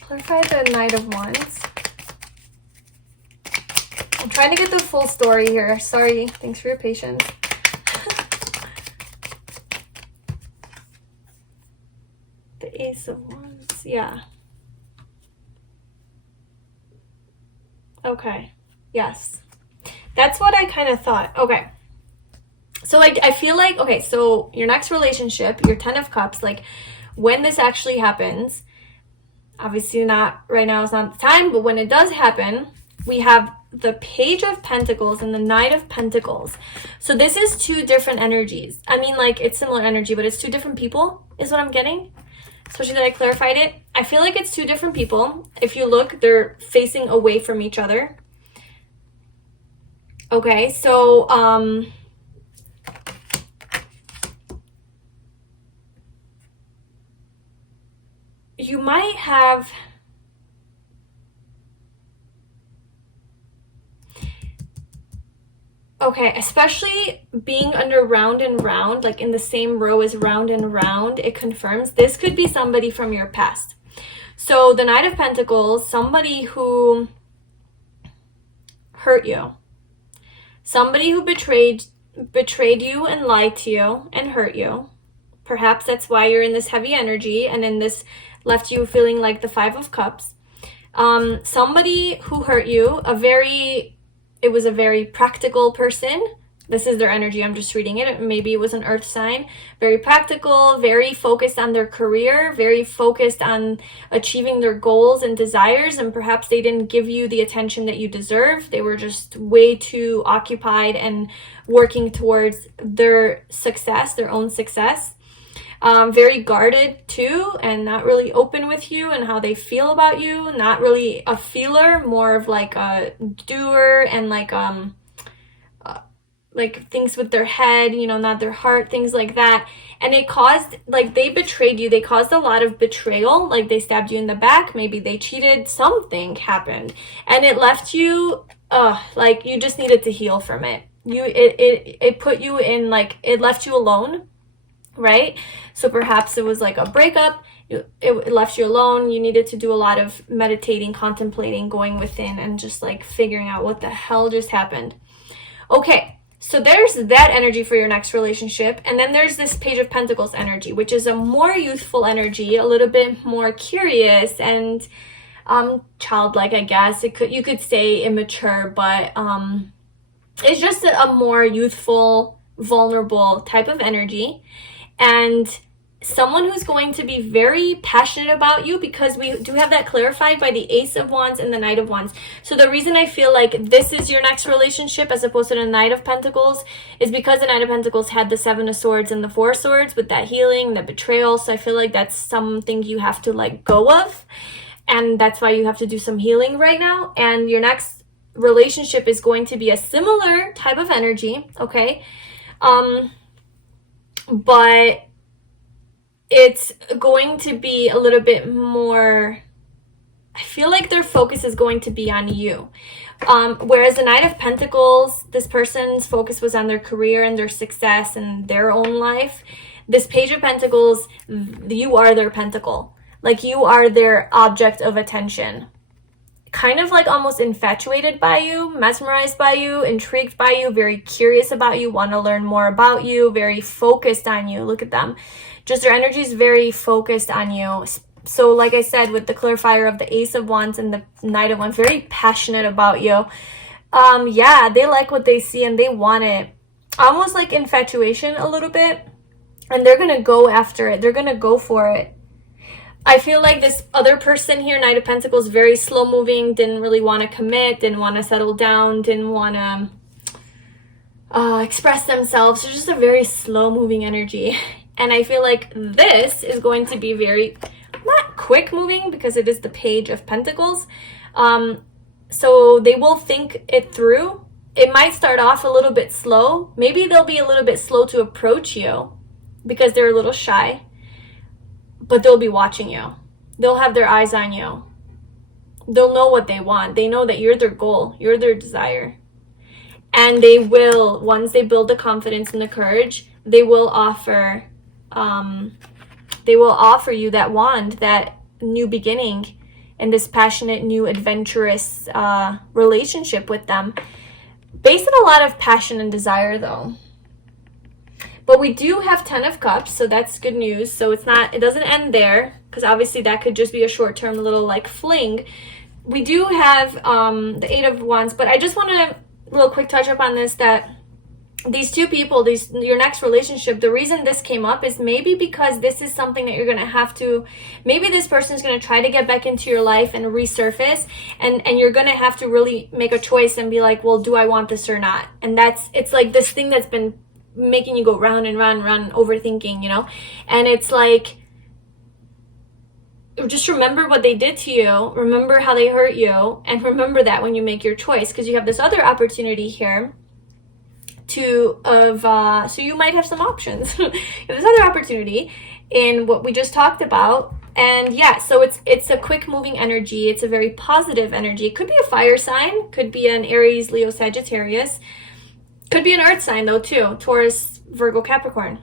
Clarify the Knight of Wands. I'm trying to get the full story here. Sorry. Thanks for your patience. The Ace of Wands. Yeah. Okay. Yes. That's what I kind of thought. Okay. So like, I feel like, okay, so your next relationship, your 10 of Cups, like when this actually happens, obviously not right now is not the time, but when it does happen, we have the Page of Pentacles and the Knight of Pentacles. So this is two different energies. I mean, like it's similar energy, but it's two different people is what I'm getting. Especially that I clarified it. I feel like it's two different people. If you look, they're facing away from each other. Okay, so you might have okay, especially being under round and round, like in the same row as round and round, it confirms this could be somebody from your past. So the Knight of Pentacles, somebody who hurt you, somebody who betrayed you and lied to you and hurt you. Perhaps that's why you're in this heavy energy and in this left you feeling like the Five of Cups. Somebody who hurt you, it was a very practical person. This is their energy. I'm just reading it. Maybe it was an earth sign. Very practical, very focused on their career, very focused on achieving their goals and desires. And perhaps they didn't give you the attention that you deserve. They were just way too occupied and working towards their success, their own success. Very guarded too, and not really open with you and how they feel about you. Not really a feeler, more of like a doer and like things with their head, you know, not their heart, things like that. And it caused, like, they betrayed you. They caused a lot of betrayal. Like they stabbed you in the back. Maybe they cheated. Something happened, and it left you, like you just needed to heal from it. It put you in, like, it left you alone. Right? So perhaps it was like a breakup. It left you alone. You needed to do a lot of meditating, contemplating, going within, and just like figuring out what the hell just happened. Okay, so there's that energy for your next relationship. And then there's this Page of Pentacles energy, which is a more youthful energy, a little bit more curious and childlike, I guess. You could say immature, but it's just a more youthful, vulnerable type of energy. And someone who's going to be very passionate about you, because we do have that clarified by the Ace of Wands and the Knight of Wands. So the reason I feel like this is your next relationship as opposed to the Knight of Pentacles is because the Knight of Pentacles had the Seven of Swords and the Four of Swords with that healing, the betrayal. So I feel like that's something you have to let go of. And that's why you have to do some healing right now. And your next relationship is going to be a similar type of energy, okay? But it's going to be a little bit more, I feel like their focus is going to be on you. Whereas the Knight of Pentacles, this person's focus was on their career and their success and their own life. This Page of Pentacles, you are their pentacle. Like you are their object of attention. Kind of like almost infatuated by you, mesmerized by you, intrigued by you, very curious about you, want to learn more about you, very focused on you. Look at them. Just their energy is very focused on you. So like I said, with the clarifier of the Ace of Wands and the Knight of Wands, very passionate about you. Yeah, they like what they see and they want it. Almost like infatuation a little bit. And they're going to go after it. They're going to go for it. I feel like this other person here, Knight of Pentacles, very slow moving, didn't really want to commit, didn't want to settle down, didn't want to express themselves. It's just a very slow moving energy. And I feel like this is going to be very, not quick moving because it is the Page of Pentacles. So they will think it through. It might start off a little bit slow. Maybe they'll be a little bit slow to approach you because they're a little shy. but they'll be watching you. They'll have their eyes on you. They'll know what they want. They know that you're their goal, you're their desire. And they will, once they build the confidence and the courage, they will offer you that wand, that new beginning, and this passionate, new, adventurous relationship with them, based on a lot of passion and desire, though. But we do have 10 of Cups, so that's good news. So it doesn't end there, because obviously that could just be a short-term little like fling. We do have the 8 of Wands, but I just want to real quick touch up on this, that these two people, your next relationship, the reason this came up is maybe because this is something that you're going to have to, maybe this person is going to try to get back into your life and resurface, and you're going to have to really make a choice and be like, well, do I want this or not? And it's like this thing that's been making you go round and round and round, overthinking, you know? And it's like, just remember what they did to you, remember how they hurt you, and remember that when you make your choice, because you have this other opportunity here so you might have some options. You have this other opportunity in what we just talked about. And yeah, so it's a quick moving energy. It's a very positive energy. It could be a fire sign, could be an Aries, Leo, Sagittarius, could be an earth sign though too, Taurus, Virgo, Capricorn.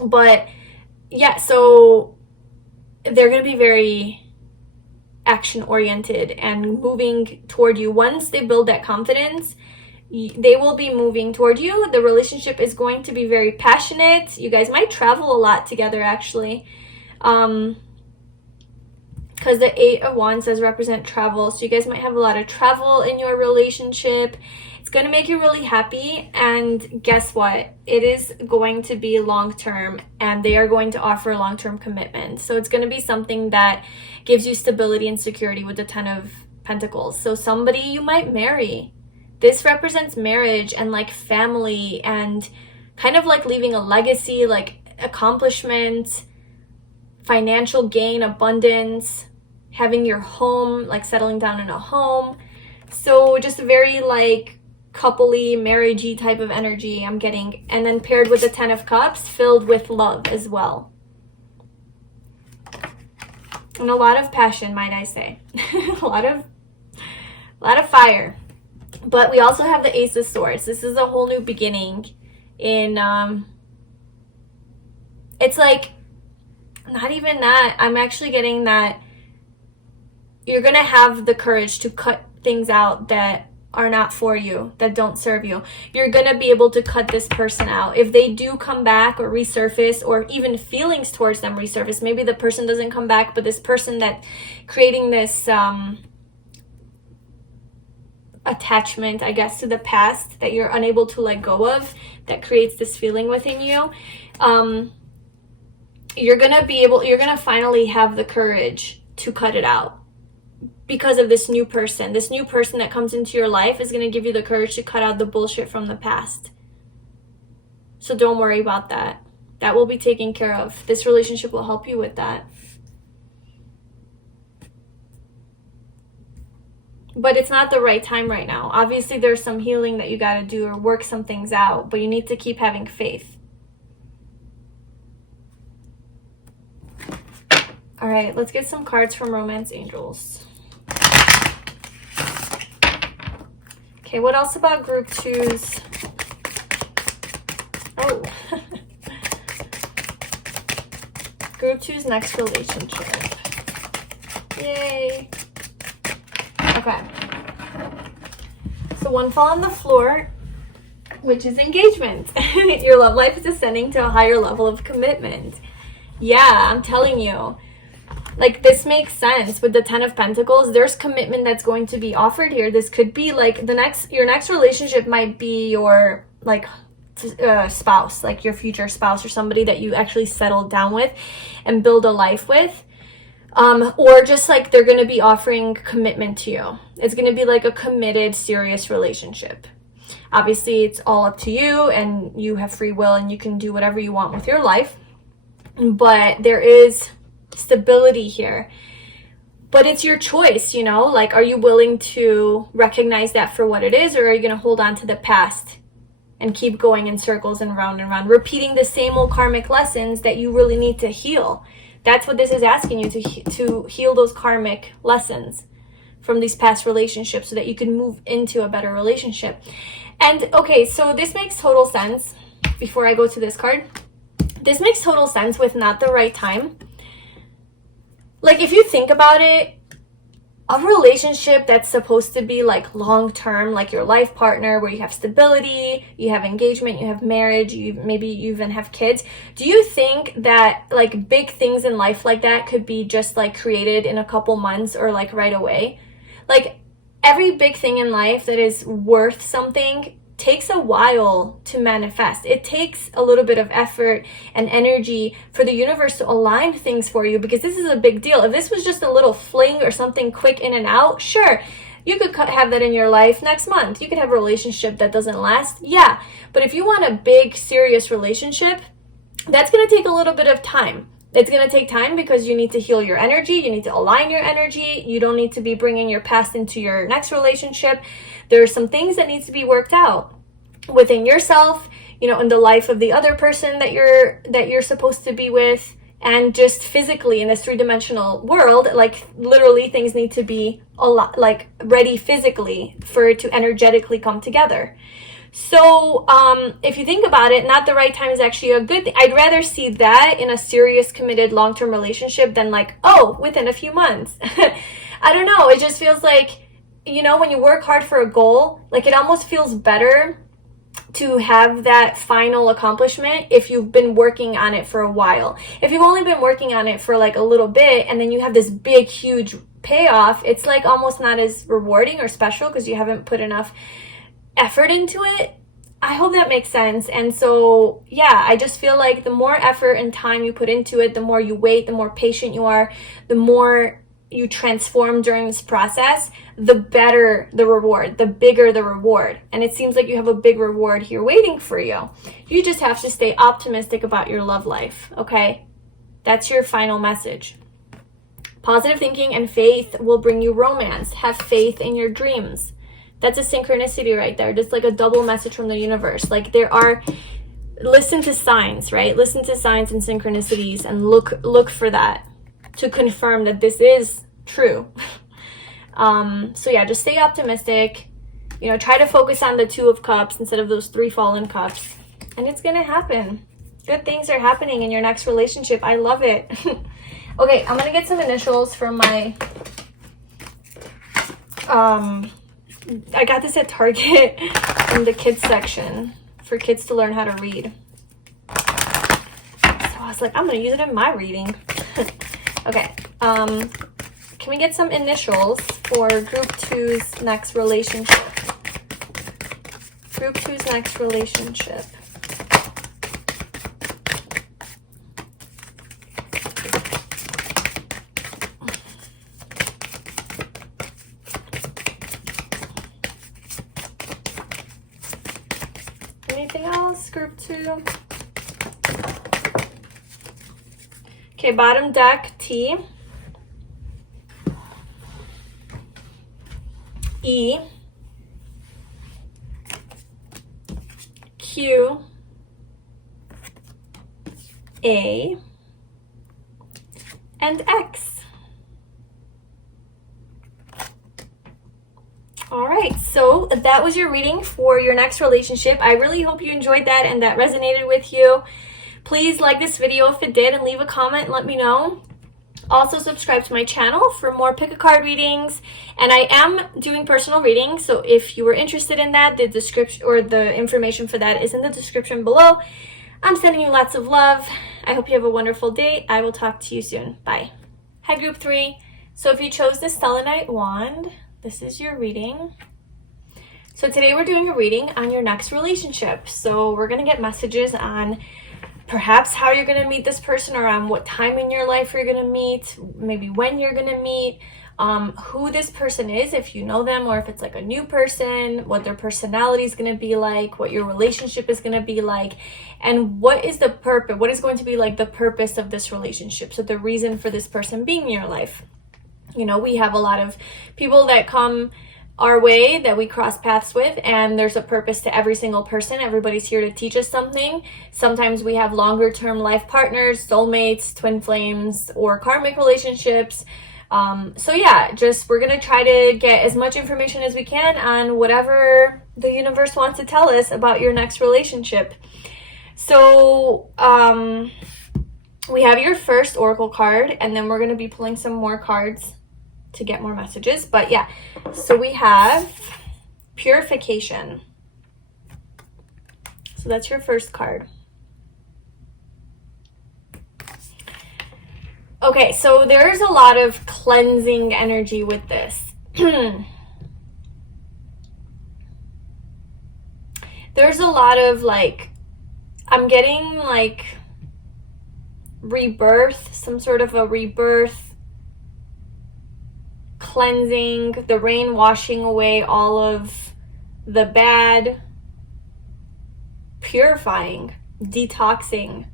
But yeah, so they're going to be very action oriented and moving toward you. Once they build that confidence, they will be moving toward you. The relationship is going to be very passionate. You guys might travel a lot together, actually, because the 8 of Wands does represent travel. So you guys might have a lot of travel in your relationship. It's going to make you really happy. And guess what? It is going to be long-term, and they are going to offer a long-term commitment. So it's going to be something that gives you stability and security with the 10 of Pentacles. So somebody you might marry. This represents marriage and like family and kind of like leaving a legacy, like accomplishment, financial gain, abundance, having your home, like settling down in a home. So just a very like coupley, marriagey type of energy I'm getting. And then paired with the 10 of Cups, filled with love as well. And a lot of passion, might I say. a lot of fire. But we also have the Ace of Swords. This is a whole new beginning in, it's like, not even that. I'm actually getting that you're going to have the courage to cut things out that are not for you, that don't serve you. You're going to be able to cut this person out. If they do come back or resurface, or even feelings towards them resurface, maybe the person doesn't come back, but this person that creating this, attachment, I guess, to the past that you're unable to let go of, that creates this feeling within you, you're gonna finally have the courage to cut it out because of this new person. This new person that comes into your life is gonna give you the courage to cut out the bullshit from the past. So don't worry about that. That will be taken care of. This relationship will help you with that. But it's not the right time right now. Obviously, there's some healing that you got to do or work some things out, but you need to keep having faith. All right, let's get some cards from Romance Angels. Okay, what else about group 2's? Oh. Group 2's next relationship. Yay. Okay, so one fall on the floor, which is engagement. Your love life is ascending to a higher level of commitment. Yeah, I'm telling you, like, this makes sense with the 10 of Pentacles. There's commitment that's going to be offered here. This could be like your next relationship might be your like spouse, like your future spouse, or somebody that you actually settle down with and build a life with. Or just like they're going to be offering commitment to you. It's going to be like a committed, serious relationship. Obviously, it's all up to you, and you have free will, and you can do whatever you want with your life. But there is stability here. But it's your choice, you know? Like, are you willing to recognize that for what it is, or are you going to hold on to the past and keep going in circles and round, repeating the same old karmic lessons that you really need to heal? That's what this is asking you, to heal those karmic lessons from these past relationships so that you can move into a better relationship. And okay, so this makes total sense. Before I go to this card, this makes total sense with not the right time. Like, if you think about it, a relationship that's supposed to be like long-term, like your life partner, where you have stability, you have engagement, you have marriage, maybe you even have kids. Do you think that like big things in life like that could be just like created in a couple months or like right away? Like, every big thing in life that is worth something takes a while to manifest. It takes a little bit of effort and energy for the universe to align things for you, because this is a big deal. If this was just a little fling or something quick in and out, sure, you could have that in your life next month. You could have a relationship that doesn't last, yeah. But if you want a big, serious relationship, that's going to take a little bit of time. It's going to take time because you need to heal your energy. You need to align your energy. You don't need to be bringing your past into your next relationship. There are some things that need to be worked out within yourself, you know, in the life of the other person that you're supposed to be with, and just physically in this three-dimensional world. Like, literally things need to be a lot like ready physically for it to energetically come together. So if you think about it, not the right time is actually a good thing. I'd rather see that in a serious, committed, long-term relationship than like, oh, within a few months. I don't know. It just feels like, you know, when you work hard for a goal, like, it almost feels better to have that final accomplishment if you've been working on it for a while. If you've only been working on it for like a little bit and then you have this big, huge payoff, it's like almost not as rewarding or special because you haven't put enough effort into it. I hope that makes sense. And so, yeah, I just feel like the more effort and time you put into it, the more you wait, the more patient you are, the more you transform during this process, the better the reward, the bigger the reward. And it seems like you have a big reward here waiting for you. You just have to stay optimistic about your love life, okay? That's your final message. Positive thinking and faith will bring you romance. Have faith in your dreams. That's a synchronicity right there. Just like a double message from the universe. Like, listen to signs, right? Listen to signs and synchronicities and look for that to confirm that this is true. So yeah, just stay optimistic. You know, try to focus on the Two of Cups instead of those 3 fallen cups. And it's gonna happen. Good things are happening in your next relationship. I love it. Okay, I'm gonna get some initials from my I got this at Target in the kids section for kids to learn how to read. So I was like, I'm gonna use it in my reading. Okay, can we get some initials for Group 2's next relationship? Group 2's next relationship. Anything else, Group 2? Okay, bottom deck, T, E, Q, A, and X. All right, so that was your reading for your next relationship. I really hope you enjoyed that and that resonated with you. Please like this video if it did and leave a comment and let me know. Also, subscribe to my channel for more pick a card readings. And I am doing personal readings, so if you were interested in that, the description or the information for that is in the description below. I'm sending you lots of love. I hope you have a wonderful day. I will talk to you soon. Bye. Hi, Group 3. So if you chose the Selenite wand, this is your reading. So today we're doing a reading on your next relationship. So we're going to get messages on perhaps how you're going to meet this person, or on what time in your life you're going to meet, maybe when you're going to meet, who this person is, if you know them, or if it's like a new person, what their personality is going to be like, what your relationship is going to be like, and what is the purpose, what is going to be like the purpose of this relationship. So the reason for this person being in your life. You know, we have a lot of people that come our way that we cross paths with, and there's a purpose to every single person. Everybody's here to teach us something. Sometimes we have longer term life partners, soulmates, twin flames, or karmic relationships. So yeah, just we're gonna try to get as much information as we can on whatever the universe wants to tell us about your next relationship. So we have your first oracle card, and then we're gonna be pulling some more cards to get more messages. But yeah, so we have purification. So that's your first card. Okay, so there's a lot of cleansing energy with this. There's a lot of like, I'm getting like rebirth, some sort of a rebirth, cleansing, the rain washing away all of the bad, purifying, detoxing.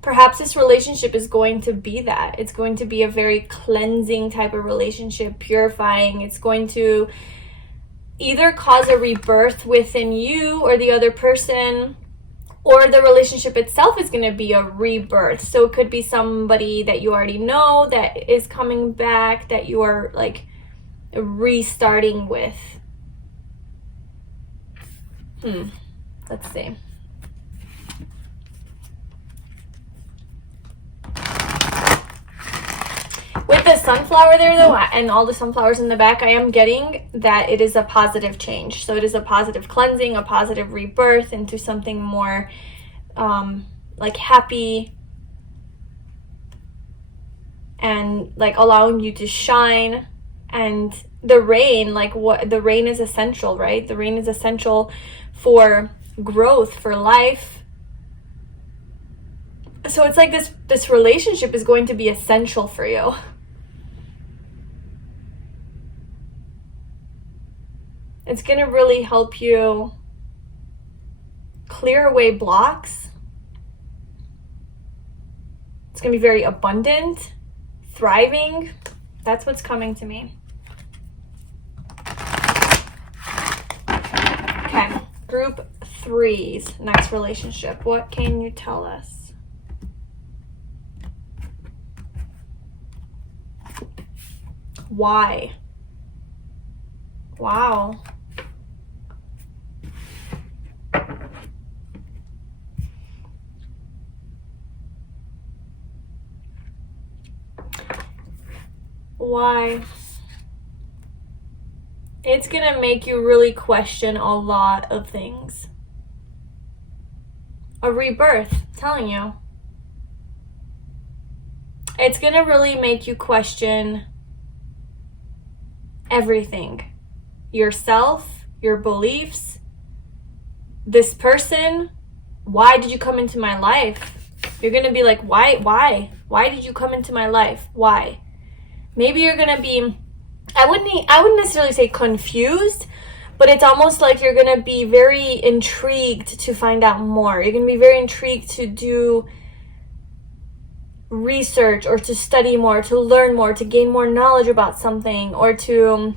Perhaps this relationship is going to be that. It's going to be a very cleansing type of relationship, purifying. It's going to either cause a rebirth within you or the other person, or the relationship itself is going to be a rebirth. So it could be somebody that you already know that is coming back, that you are like restarting with. Let's see. With the sunflower there though, and all the sunflowers in the back, I am getting that it is a positive change. So it is a positive cleansing, a positive rebirth into something more like happy, and like allowing you to shine. And the rain, like what the rain is essential, right? The rain is essential for growth, for life. So it's like this relationship is going to be essential for you. It's going to really help you clear away blocks. It's going to be very abundant, thriving. That's what's coming to me. Okay, group 3's next relationship. What can you tell us? Why? Wow. Why? It's gonna make you really question a lot of things. A rebirth, I'm telling you. It's gonna really make you question everything. Yourself, your beliefs, this person. Why did you come into my life? You're gonna be like, why did you come into my life? Why? Maybe you're gonna be, I wouldn't necessarily say confused, but it's almost like you're gonna be very intrigued to find out more. You're gonna be very intrigued to do research or to study more, to learn more, to gain more knowledge about something, or to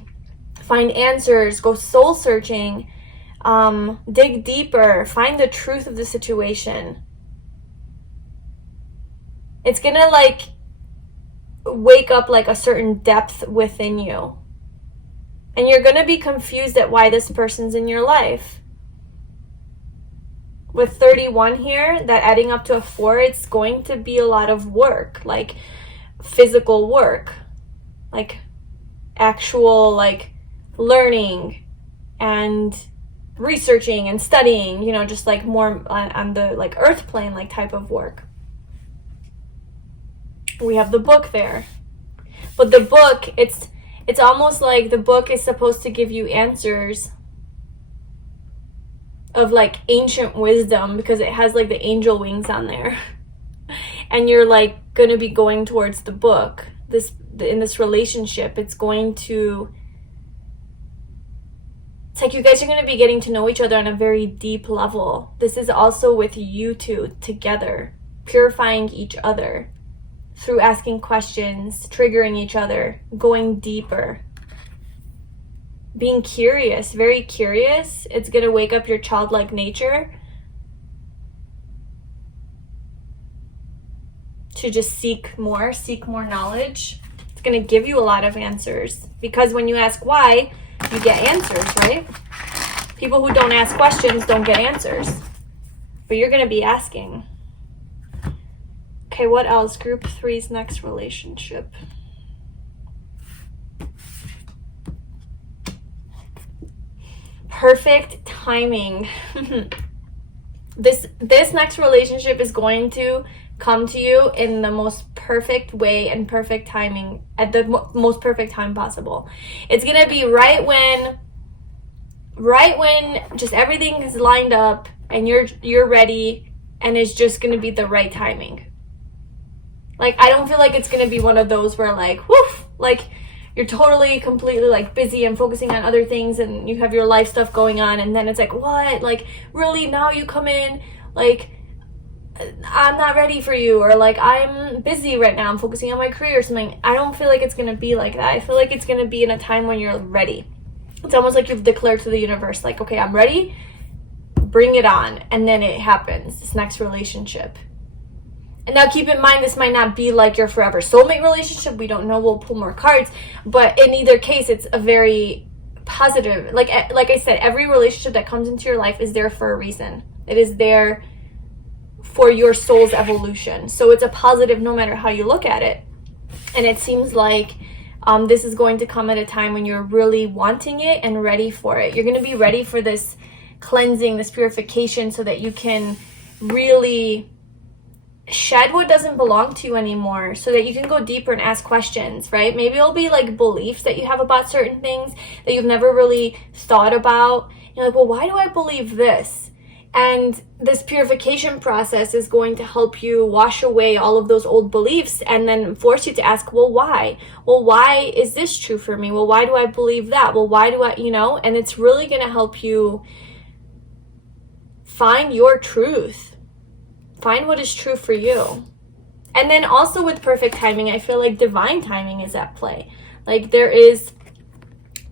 find answers, go soul searching, dig deeper, find the truth of the situation. It's gonna like wake up like a certain depth within you, and you're gonna be confused at why this person's in your life. With 31 here, that adding up to a 4, it's going to be a lot of work, like physical work, like actual like learning and researching and studying, you know, just like more on the like earth plane like type of work. We have the book there, but the book, it's almost like the book is supposed to give you answers of like ancient wisdom, because it has like the angel wings on there. And you're like gonna be going towards the book. In this relationship, it's like you guys are gonna be getting to know each other on a very deep level. This is also with you two together, purifying each other through asking questions, triggering each other, going deeper. being curious, very curious. It's going to wake up your childlike nature to just seek more knowledge. It's going to give you a lot of answers, because when you ask why, you get answers, right? People who don't ask questions don't get answers, but you're going to be asking. Okay, what else? Group 3's next relationship. Perfect timing. This next relationship is going to come to you in the most perfect way and perfect timing, at the most perfect time possible. It's gonna be right when just everything is lined up and you're ready, and it's just gonna be the right timing. Like, I don't feel like it's gonna be one of those where like, woof, like you're totally completely like busy and focusing on other things and you have your life stuff going on, and then it's like, what, like really now you come in, like I'm not ready for you, or like I'm busy right now, I'm focusing on my career or something. I don't feel like it's gonna be like that. I feel like it's gonna be in a time when you're ready. It's almost like you've declared to the universe, like, okay, I'm ready, bring it on. And then it happens, this next relationship. And now keep in mind, this might not be like your forever soulmate relationship. We don't know, we'll pull more cards. But in either case, it's a very positive, like I said, every relationship that comes into your life is there for a reason. It is there for your soul's evolution. So it's a positive no matter how you look at it. And it seems like this is going to come at a time when you're really wanting it and ready for it. You're going to be ready for this cleansing, this purification, so that you can really shed what doesn't belong to you anymore, so that you can go deeper and ask questions, right? Maybe it'll be like beliefs that you have about certain things that you've never really thought about. You're like, well, why do I believe this? And this purification process is going to help you wash away all of those old beliefs and then force you to ask, well, why? Well, why is this true for me? Well, why do I believe that? Well, why do I, and it's really going to help you find your truth. Find what is true for you. And then also with perfect timing, I feel like divine timing is at play. Like there is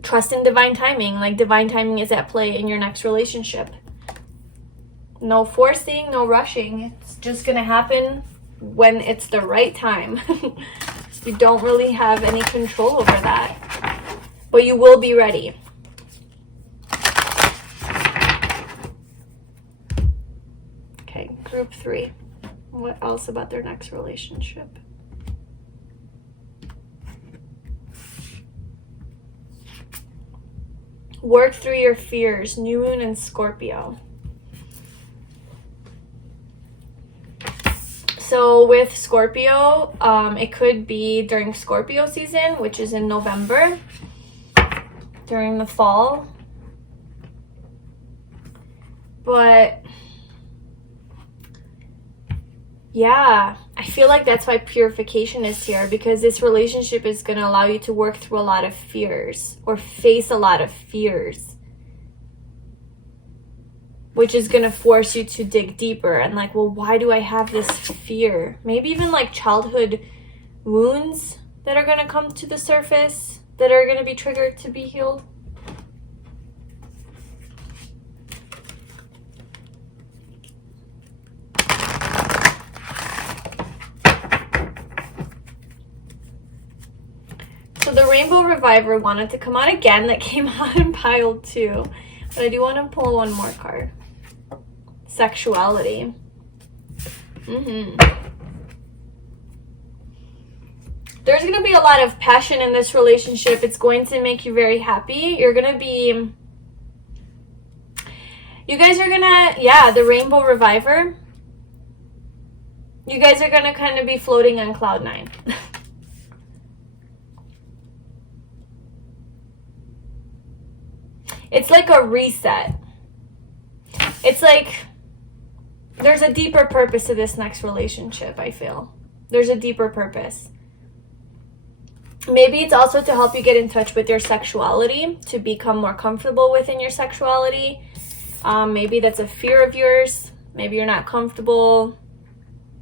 trust in divine timing. Like divine timing is at play in your next relationship. No forcing, no rushing. It's just going to happen when it's the right time. You don't really have any control over that, but you will be ready. Okay, group 3. What else about their next relationship? Work through your fears. New moon in Scorpio. So with Scorpio, it could be during Scorpio season, which is in November, during the fall. But yeah, I feel like that's why purification is here, because this relationship is going to allow you to work through a lot of fears or face a lot of fears, which is going to force you to dig deeper and like, well, why do I have this fear? Maybe even like childhood wounds that are going to come to the surface that are going to be triggered to be healed. So the Rainbow Reviver wanted to come out again. That came out in pile 2. But I do want to pull one more card. Sexuality. There's going to be a lot of passion in this relationship. It's going to make you very happy. You're going to be... You guys are going to... Yeah, the Rainbow Reviver. You guys are going to kind of be floating on cloud 9. It's like a reset. It's like there's a deeper purpose to this next relationship, I feel. There's a deeper purpose. Maybe it's also to help you get in touch with your sexuality, to become more comfortable within your sexuality. Maybe that's a fear of yours. Maybe you're not comfortable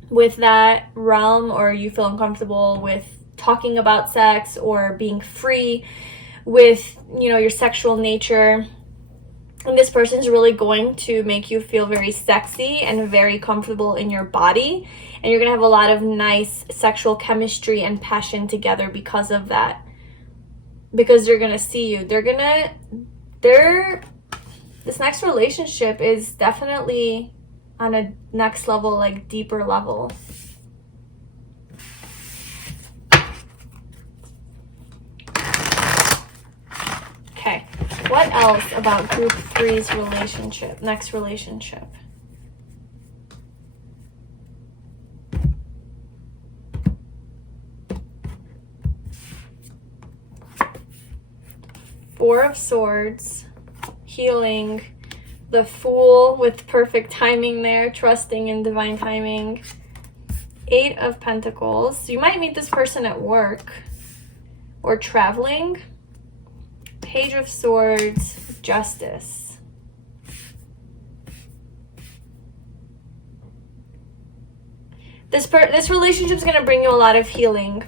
with that realm, or you feel uncomfortable with talking about sex or being free with, you know, your sexual nature. And this person is really going to make you feel very sexy and very comfortable in your body. And you're going to have a lot of nice sexual chemistry and passion together because of that. Because they're going to see you. This next relationship is definitely on a next level, like deeper level. Okay, what else about group 3's relationship, next relationship? Four of Swords, healing, the Fool with perfect timing there, trusting in divine timing. 8 of Pentacles. So you might meet this person at work or traveling. Page of Swords, Justice. This relationship is going to bring you a lot of healing.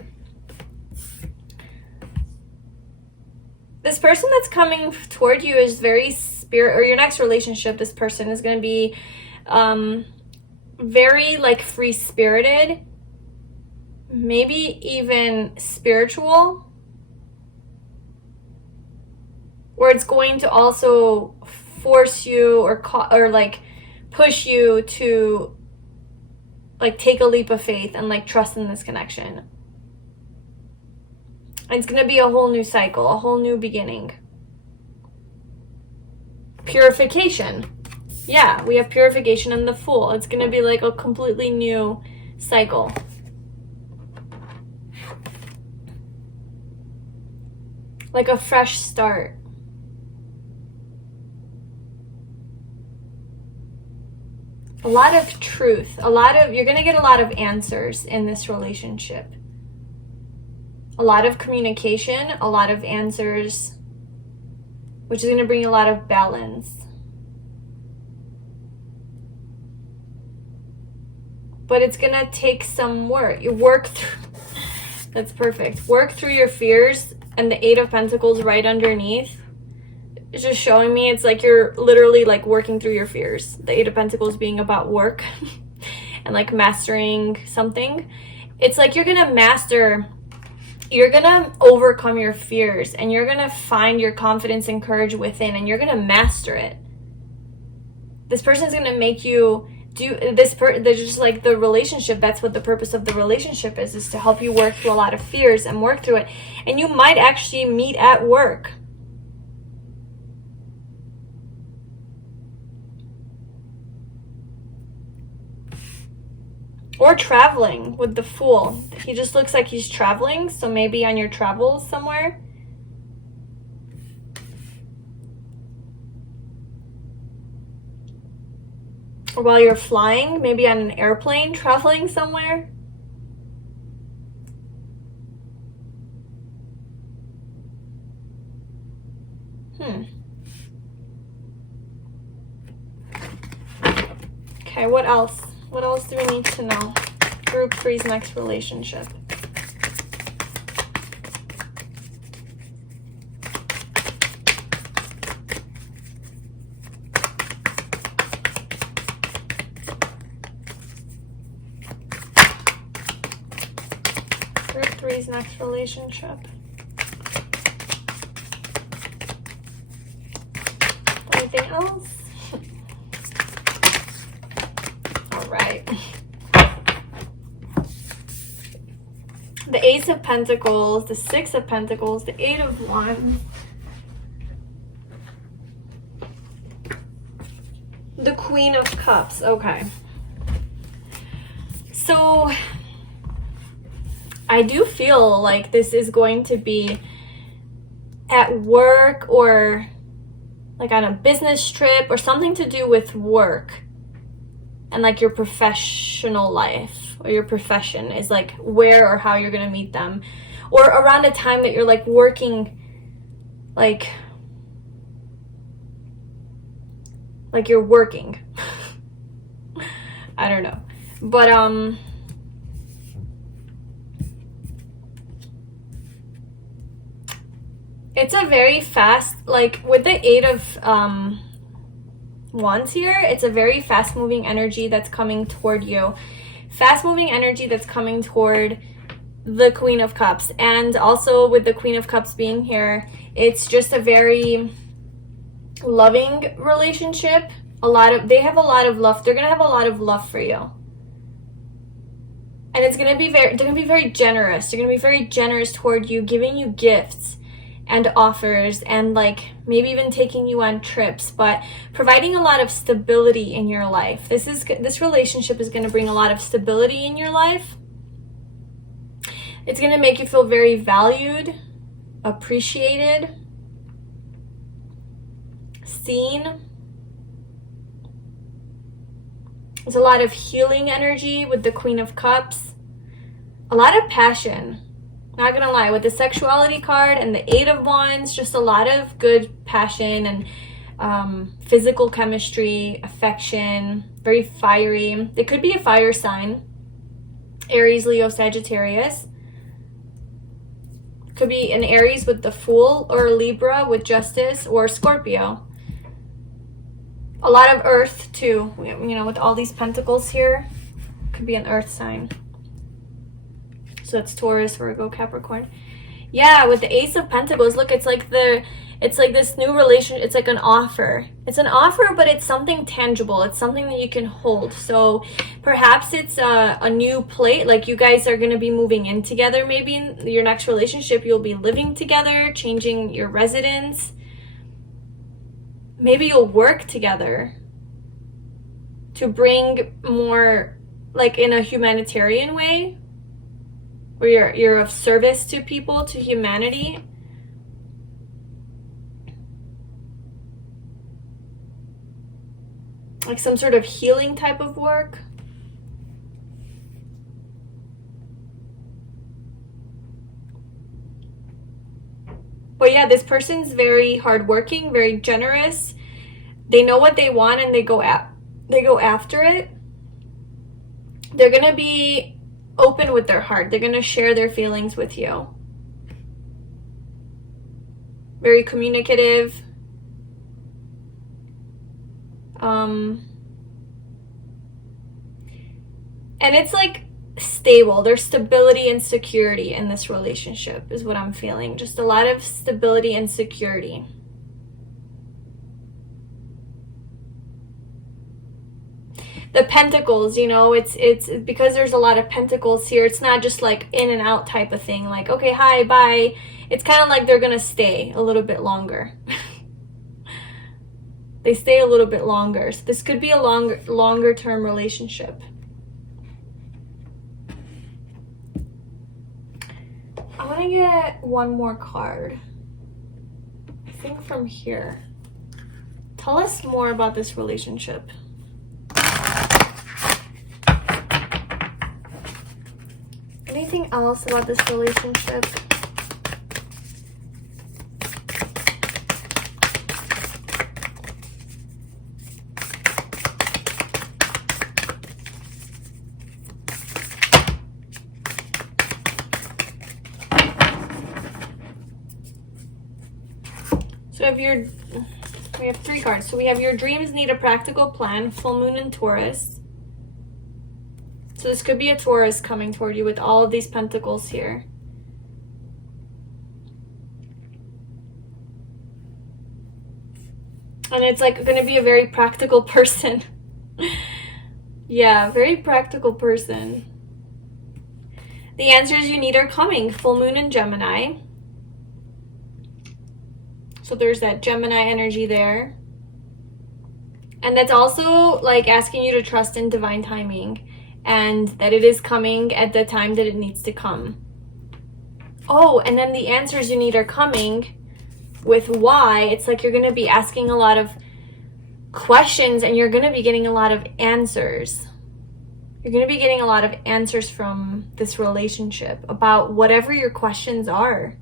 This person that's coming toward you is very or your next relationship, this person is going to be very like free-spirited, maybe even spiritual, where it's going to also force you or like push you to like take a leap of faith and like trust in this connection. And it's going to be a whole new cycle, a whole new beginning. Purification. Yeah, we have purification and the Fool. It's going to be like a completely new cycle. Like a fresh start. A lot of truth. You're going to get a lot of answers in this relationship. A lot of communication, a lot of answers, which is going to bring a lot of balance. But it's going to take some work. You work through, that's perfect. Work through your fears, and the 8 of Pentacles right underneath. It's just showing me it's like you're literally like working through your fears. The 8 of Pentacles being about work and like mastering something. It's like you're going to overcome your fears, and you're going to find your confidence and courage within, and you're going to master it. This person's going to make you do this. They're just like the relationship. That's what the purpose of the relationship is to help you work through a lot of fears and work through it. And you might actually meet at work. Or traveling with the Fool. He just looks like he's traveling, so maybe on your travels somewhere. Or while you're flying, maybe on an airplane traveling somewhere. Okay, what else? What else do we need to know? Group 3's next relationship. Group 3's next relationship. Anything else? Right. The Ace of Pentacles, the 6 of Pentacles, the 8 of Wands, the Queen of Cups. Okay. So I do feel like this is going to be at work or like on a business trip or something to do with work. And like your professional life or your profession is like where or how you're going to meet them. Or around a time that you're like working, like you're working. I don't know. But it's a very fast, like with the Eight of Wands here, it's a very fast moving energy that's coming toward you. Fast moving energy that's coming toward the Queen of Cups. And also with the Queen of Cups being here, it's just a very loving relationship. They have a lot of love. They're gonna have a lot of love for you. And they're gonna be very generous. They're gonna be very generous toward you, giving you gifts and offers, and like maybe even taking you on trips, but providing a lot of stability in your life. This relationship is gonna bring a lot of stability in your life. It's gonna make you feel very valued, appreciated, seen. There's a lot of healing energy with the Queen of Cups. A lot of passion. Not gonna lie, with the sexuality card and the Eight of Wands, just a lot of good passion and physical chemistry, affection, very fiery. It could be a fire sign. Aries, Leo, Sagittarius. Could be an Aries with the Fool, or a Libra with Justice, or Scorpio. A lot of earth too, you know, with all these pentacles here. Could be an earth sign. So that's Taurus, Virgo, Capricorn. Yeah, with the Ace of Pentacles, look, it's like this new relation. It's like an offer. It's an offer, but it's something tangible. It's something that you can hold. So perhaps it's a new plate. Like you guys are going to be moving in together. Maybe in your next relationship, you'll be living together, changing your residence. Maybe you'll work together to bring more, like in a humanitarian way, where you're of service to people, to humanity. Like some sort of healing type of work. But yeah, this person's very hardworking, very generous. They know what they want and they go after it. They're gonna be open with their heart. They're gonna share their feelings with you. Very communicative. And it's like stable. There's stability and security in this relationship is what I'm feeling. Just a lot of stability and security. The pentacles, you know, it's because there's a lot of pentacles here. It's not just like in and out type of thing. Like, okay, hi, bye. It's kind of like they're going to stay a little bit longer. They stay a little bit longer. So this could be a longer term relationship. I want to get one more card. I think from here. Tell us more about this relationship. Anything else about this relationship? So we have three cards. So we have your dreams need a practical plan, full moon and Taurus. So this could be a Taurus coming toward you with all of these pentacles here. And it's like going to be a very practical person. Yeah, very practical person. The answers you need are coming. Full moon in Gemini. So there's that Gemini energy there. And that's also like asking you to trust in divine timing. And that it is coming at the time that it needs to come. Oh, and then the answers you need are coming with why. It's like you're going to be asking a lot of questions and you're going to be getting a lot of answers. You're going to be getting a lot of answers from this relationship about whatever your questions are.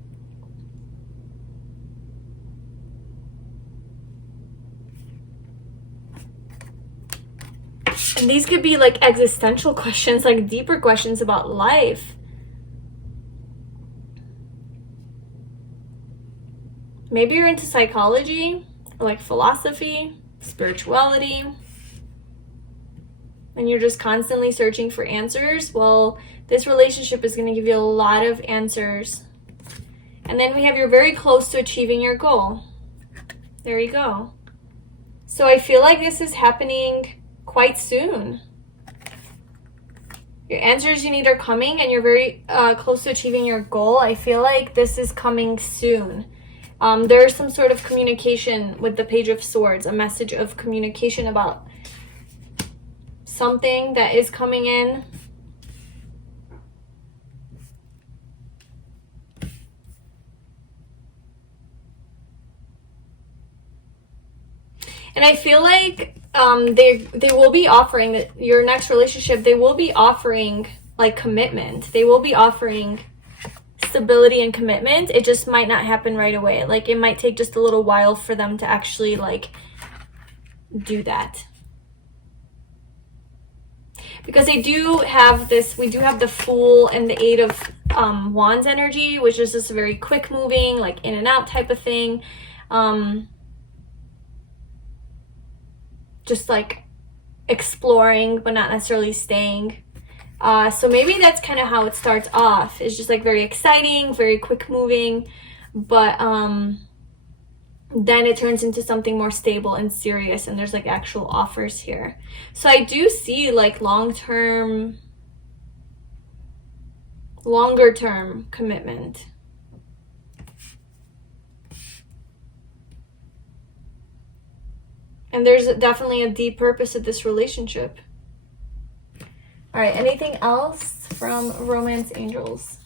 And these could be like existential questions, like deeper questions about life. Maybe you're into psychology, or like philosophy, spirituality, and you're just constantly searching for answers. Well, this relationship is going to give you a lot of answers. And then we have you're very close to achieving your goal. There you go. So I feel like this is happening quite soon. Your answers you need are coming, and you're very close to achieving your goal. I feel like this is coming soon. There's some sort of communication with the Page of Swords, a message of communication about something that is coming in. And I feel like they will be offering that your next relationship, they will be offering like commitment. They will be offering stability and commitment. It just might not happen right away. Like it might take just a little while for them to actually like do that. Because they do have this, we do have the Fool and the Eight of Wands energy, which is just a very quick moving, like in and out type of thing. Just like exploring, but not necessarily staying. So maybe that's kind of how it starts off. It's just like very exciting, very quick moving, but then it turns into something more stable and serious, and there's like actual offers here. So I do see like longer term commitment. And there's definitely a deep purpose of this relationship. All right, anything else from Romance Angels?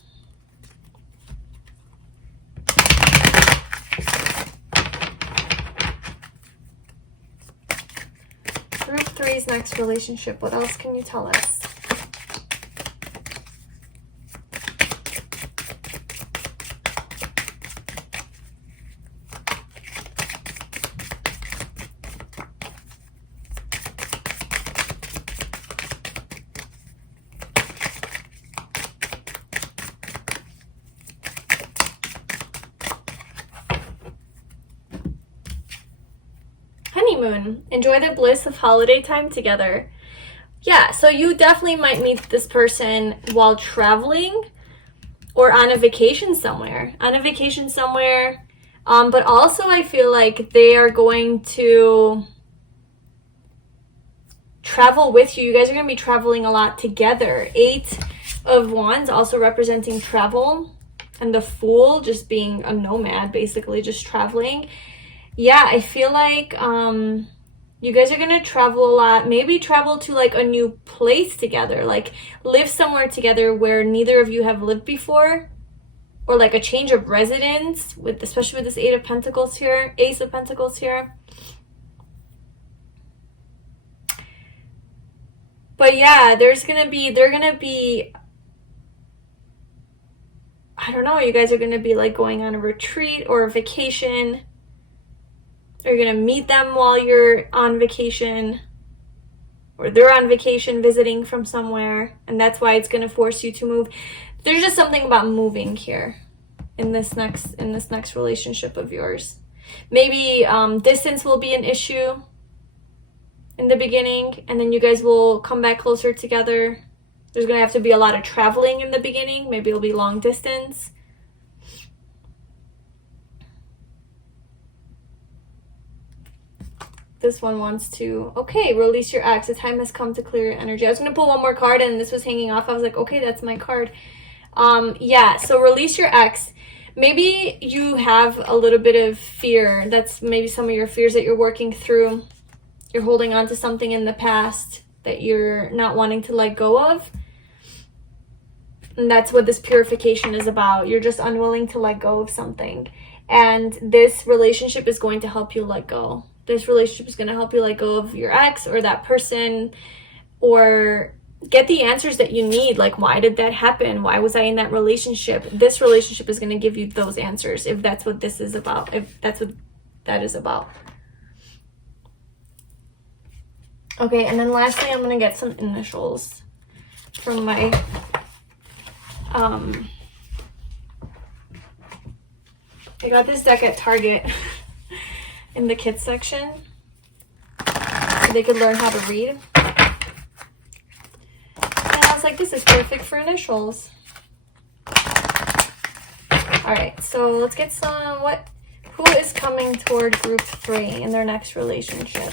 Group 3's next relationship. What else can you tell us? Honeymoon. Enjoy the bliss of holiday time together. Yeah, so you definitely might meet this person while traveling or on a vacation somewhere. But also I feel like they are going to travel with you. You guys are going to be traveling a lot together. Eight of Wands also representing travel, and the Fool just being a nomad, basically just traveling. Yeah, I feel like you guys are going to travel a lot. Maybe travel to like a new place together. Like live somewhere together where neither of you have lived before. Or like a change of residence, especially with this Ace of Pentacles here. But yeah, they're gonna be, I don't know, you guys are gonna be like going on a retreat or a vacation. Or you're gonna meet them while you're on vacation, or they're on vacation visiting from somewhere, and that's why it's gonna force you to move. There's just something about moving here in this next relationship of yours. Maybe distance will be an issue in the beginning, and then you guys will come back closer together. There's gonna have to be a lot of traveling in the beginning. Maybe it'll be long distance. This one wants to, okay, release your ex. The time has come to clear your energy. I was going to pull one more card, and this was hanging off. I was like, okay, that's my card. Yeah, so release your ex. Maybe you have a little bit of fear. That's maybe some of your fears that you're working through. You're holding on to something in the past that you're not wanting to let go of. And that's what this purification is about. You're just unwilling to let go of something. And this relationship is going to help you let go. This relationship is going to help you let go of your ex or that person, or get the answers that you need. Like, why did that happen? Why was I in that relationship? This relationship is going to give you those answers, if that's what this is about, if that's what that is about. Okay, and then lastly, I'm going to get some initials from my I got this deck at Target in the kids section so they could learn how to read. And I was like, this is perfect for initials. All right, so let's get some, who is coming toward group 3 in their next relationship?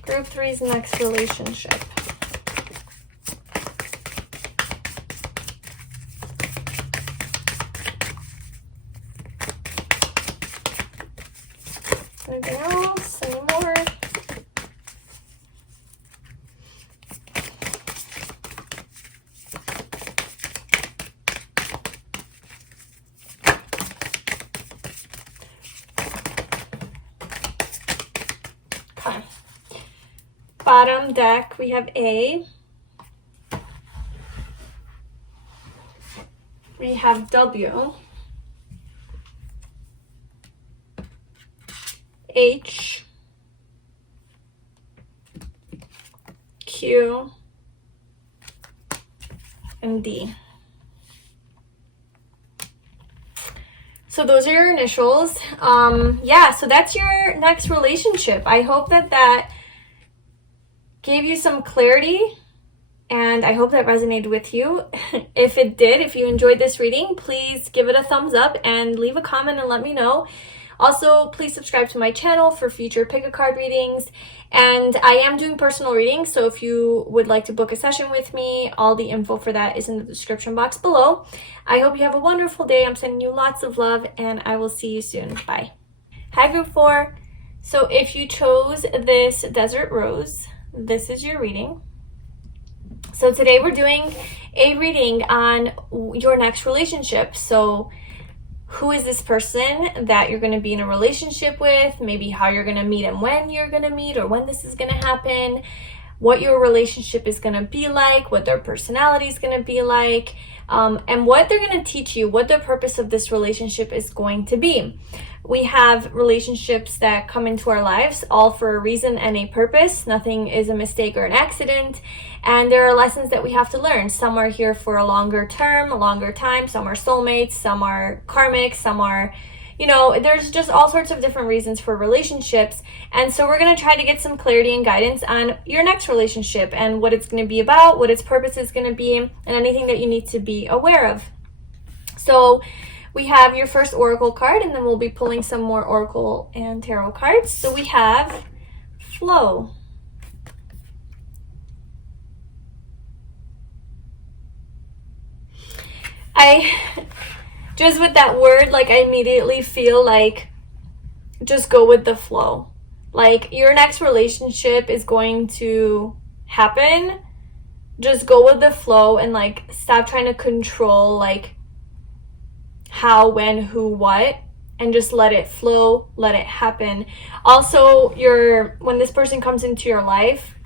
Group 3's next relationship. Anything else? Any more? Okay. Bottom deck, we have A. We have W. H, Q, and D. So those are your initials. Yeah, so that's your next relationship. I hope that gave you some clarity, and I hope that resonated with you. If it did, if you enjoyed this reading, please give it a thumbs up and leave a comment and let me know. Also, please subscribe to my channel for future pick a card readings. And I am doing personal readings, so if you would like to book a session with me, all the info for that is in the description box below. I hope you have a wonderful day. I'm sending you lots of love, and I will see you soon. Bye. Hi, Group 4. So if you chose this Desert Rose, this is your reading. So today we're doing a reading on your next relationship. So who is this person that you're going to be in a relationship with? Maybe how you're going to meet and when you're going to meet, or when this is going to happen, what your relationship is going to be like, what their personality is going to be like, and what they're going to teach you, what the purpose of this relationship is going to be. We have relationships that come into our lives all for a reason and a purpose. Nothing is a mistake or an accident. And there are lessons that we have to learn. Some are here for a longer term, a longer time. Some are soulmates, some are karmic, some are, you know, there's just all sorts of different reasons for relationships. And so we're going to try to get some clarity and guidance on your next relationship and what it's going to be about, what its purpose is going to be, and anything that you need to be aware of. So we have your first oracle card, and then we'll be pulling some more oracle and tarot cards. So we have flow. Just with that word, like, I immediately feel like just go with the flow. Like, your next relationship is going to happen. Just go with the flow and, like, stop trying to control, like, how, when, who, what, and just let it flow, let it happen. Also, when this person comes into your life,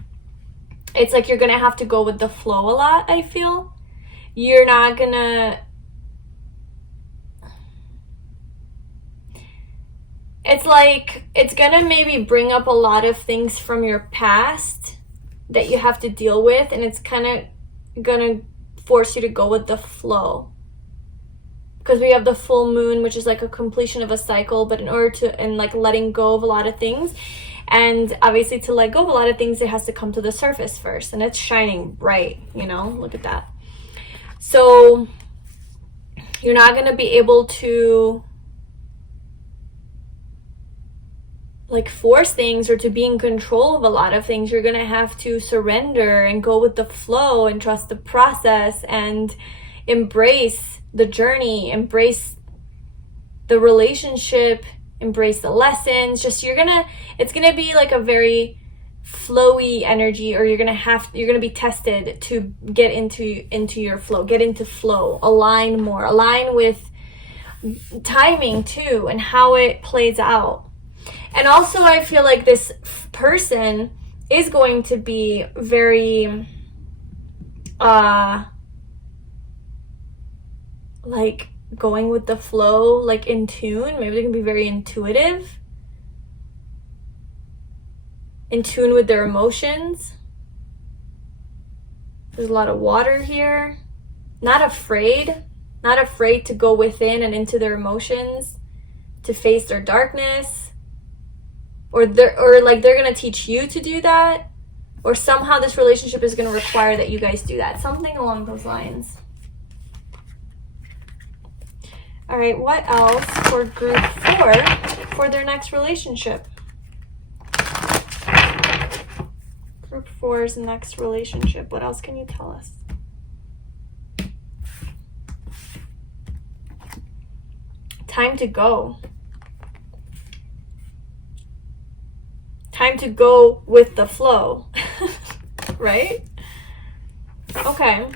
it's like you're gonna have to go with the flow a lot, I feel. You're not gonna, it's like, it's gonna maybe bring up a lot of things from your past that you have to deal with, and it's kind of gonna force you to go with the flow. Because we have the full moon, which is like a completion of a cycle, but in order to, and like letting go of a lot of things. And obviously to let go of a lot of things, it has to come to the surface first. And it's shining bright, you know, look at that. So you're not going to be able to like force things or to be in control of a lot of things. You're going to have to surrender and go with the flow and trust the process and embrace the journey, embrace the relationship, embrace the lessons. Just it's gonna be like a very flowy energy, or you're gonna be tested to get into your flow, get into flow, align with timing too, and how it plays out. And also I feel like this person is going to be very like going with the flow, like in tune. Maybe they can be very intuitive, in tune with their emotions. There's a lot of water here. Not afraid to go within and into their emotions. to face their darkness, or like they're gonna teach you to do that, or somehow this relationship is gonna require that you guys do that. Something along those lines. All right, what else for group 4 for their next relationship? Group 4's next relationship. What else can you tell us? Time to go. Time to go with the flow. Right? Okay.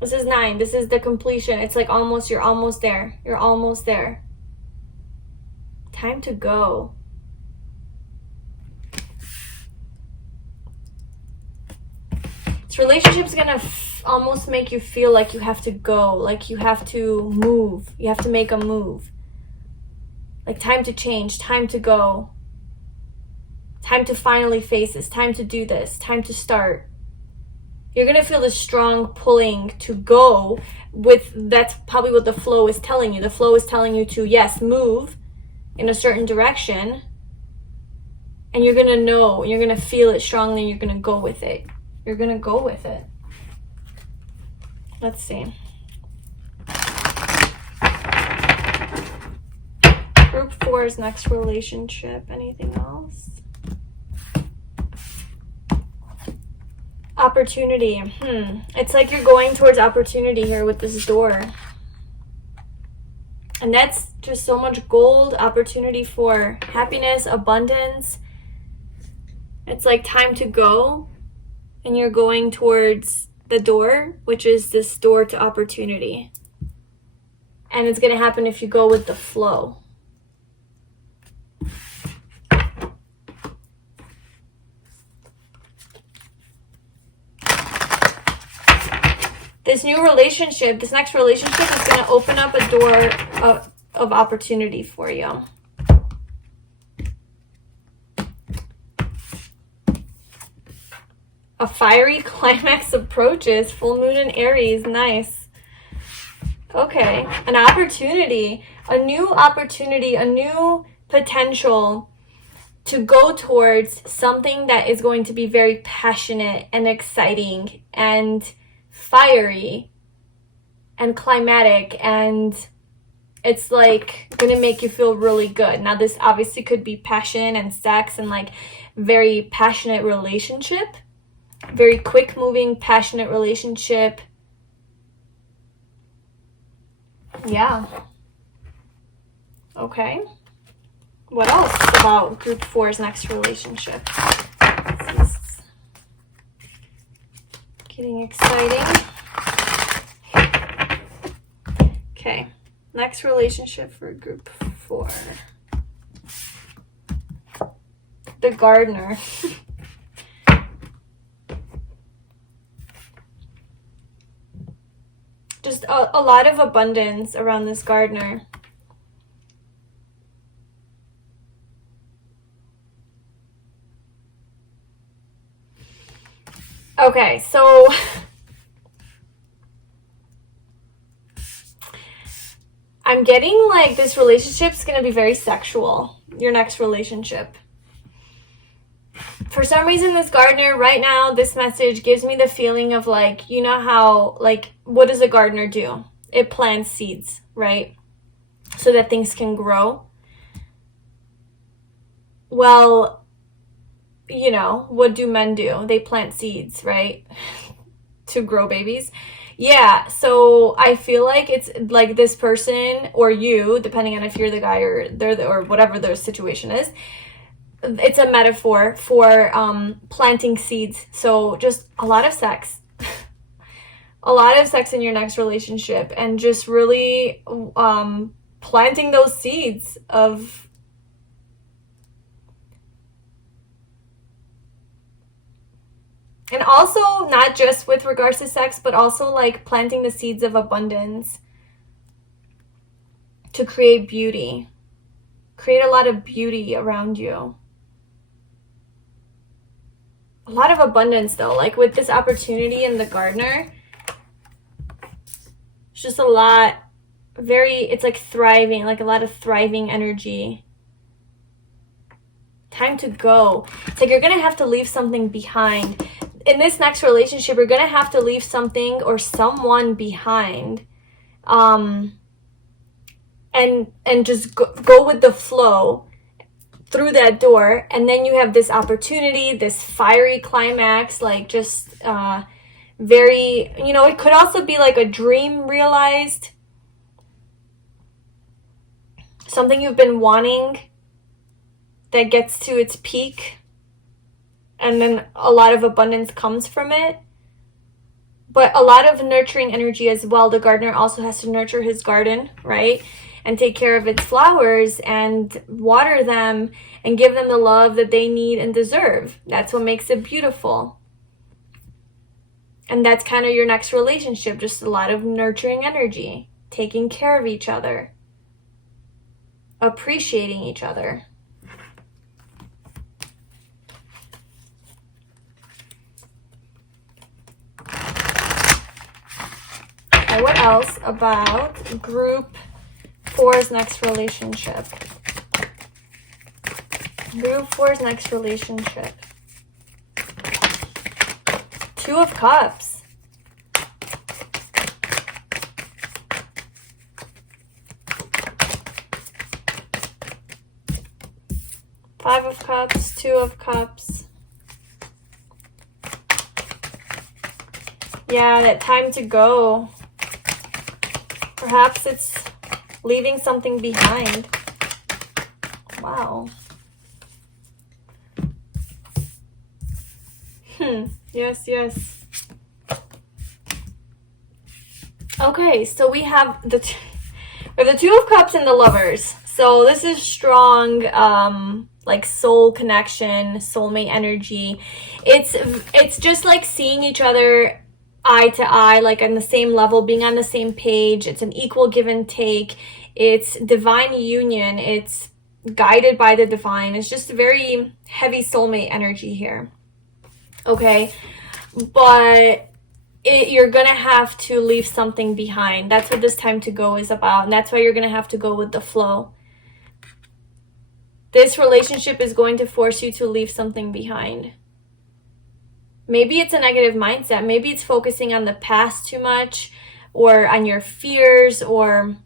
This is 9. This is the completion. It's like almost, you're almost there. You're almost there. Time to go. This relationship's gonna almost make you feel like you have to go, like you have to move. You have to make a move. Like time to change, time to go. Time to finally face this, time to do this, time to start. You're going to feel this strong pulling to go with, that's probably what the flow is telling you. The flow is telling you to, yes, move in a certain direction. And you're going to know, you're going to feel it strongly, and you're going to go with it. You're going to go with it. Let's see. Group 4's next relationship. Anything else? Opportunity. It's like you're going towards opportunity here with this door. And that's just so much gold, opportunity for happiness, abundance. It's like time to go, and you're going towards the door, which is this door to opportunity. And it's going to happen if you go with the flow. This new relationship, this next relationship is going to open up a door of opportunity for you. A fiery climax approaches. Full moon in Aries. Nice. Okay. An opportunity. A new opportunity. A new potential to go towards something that is going to be very passionate and exciting and fiery and climatic, and it's like gonna make you feel really good. Now this obviously could be passion and sex and like very passionate relationship, very quick moving passionate relationship. Yeah. Okay, what else about group 4's next relationship? This is getting exciting. Okay, next relationship for group 4. The gardener. Just a lot of abundance around this gardener. Okay, so I'm getting like this relationship's gonna be very sexual, your next relationship. For some reason, this gardener right now, this message gives me the feeling of like, you know how, like, what does a gardener do? It plants seeds, right? So that things can grow. Well, you know, what do men do? They plant seeds, right? To grow babies. Yeah, so I feel like it's like this person or you, depending on if you're the guy or or whatever their situation is, it's a metaphor for planting seeds. So just a lot of sex. A lot of sex in your next relationship, and just really planting those seeds of and also not just with regards to sex, but also like planting the seeds of abundance to create beauty. Create a lot of beauty around you. A lot of abundance though, like with this opportunity in the gardener. It's just a lot it's like thriving, like a lot of thriving energy. Time to go. It's like you're gonna have to leave something behind. In this next relationship, you're gonna have to leave something or someone behind. And just go with the flow through that door, and then you have this opportunity, this fiery climax, like just very, you know, it could also be like a dream realized, something you've been wanting that gets to its peak, and then a lot of abundance comes from it. But a lot of nurturing energy as well. The gardener also has to nurture his garden, right? And take care of its flowers and water them and give them the love that they need and deserve. That's what makes it beautiful. And that's kind of your next relationship, just a lot of nurturing energy, taking care of each other, appreciating each other. Okay, what else about group 4's next relationship? Group 4's next relationship. 2 of Cups. Five of Cups, 2 of Cups. Yeah, that time to go. Perhaps it's leaving something behind. Wow. Yes, yes. Okay, so we have the 2 of Cups and the Lovers. So this is strong, like soul connection, soulmate energy. It's just like seeing each other eye to eye, like on the same level, being on the same page. It's an equal give and take. It's divine union. It's guided by the divine. It's just very heavy soulmate energy here. Okay, but you're gonna have to leave something behind. That's what this time to go is about, and that's why you're gonna have to go with the flow. This relationship is going to force you to leave something behind. Maybe it's a negative mindset. Maybe it's focusing on the past too much, or on your fears, or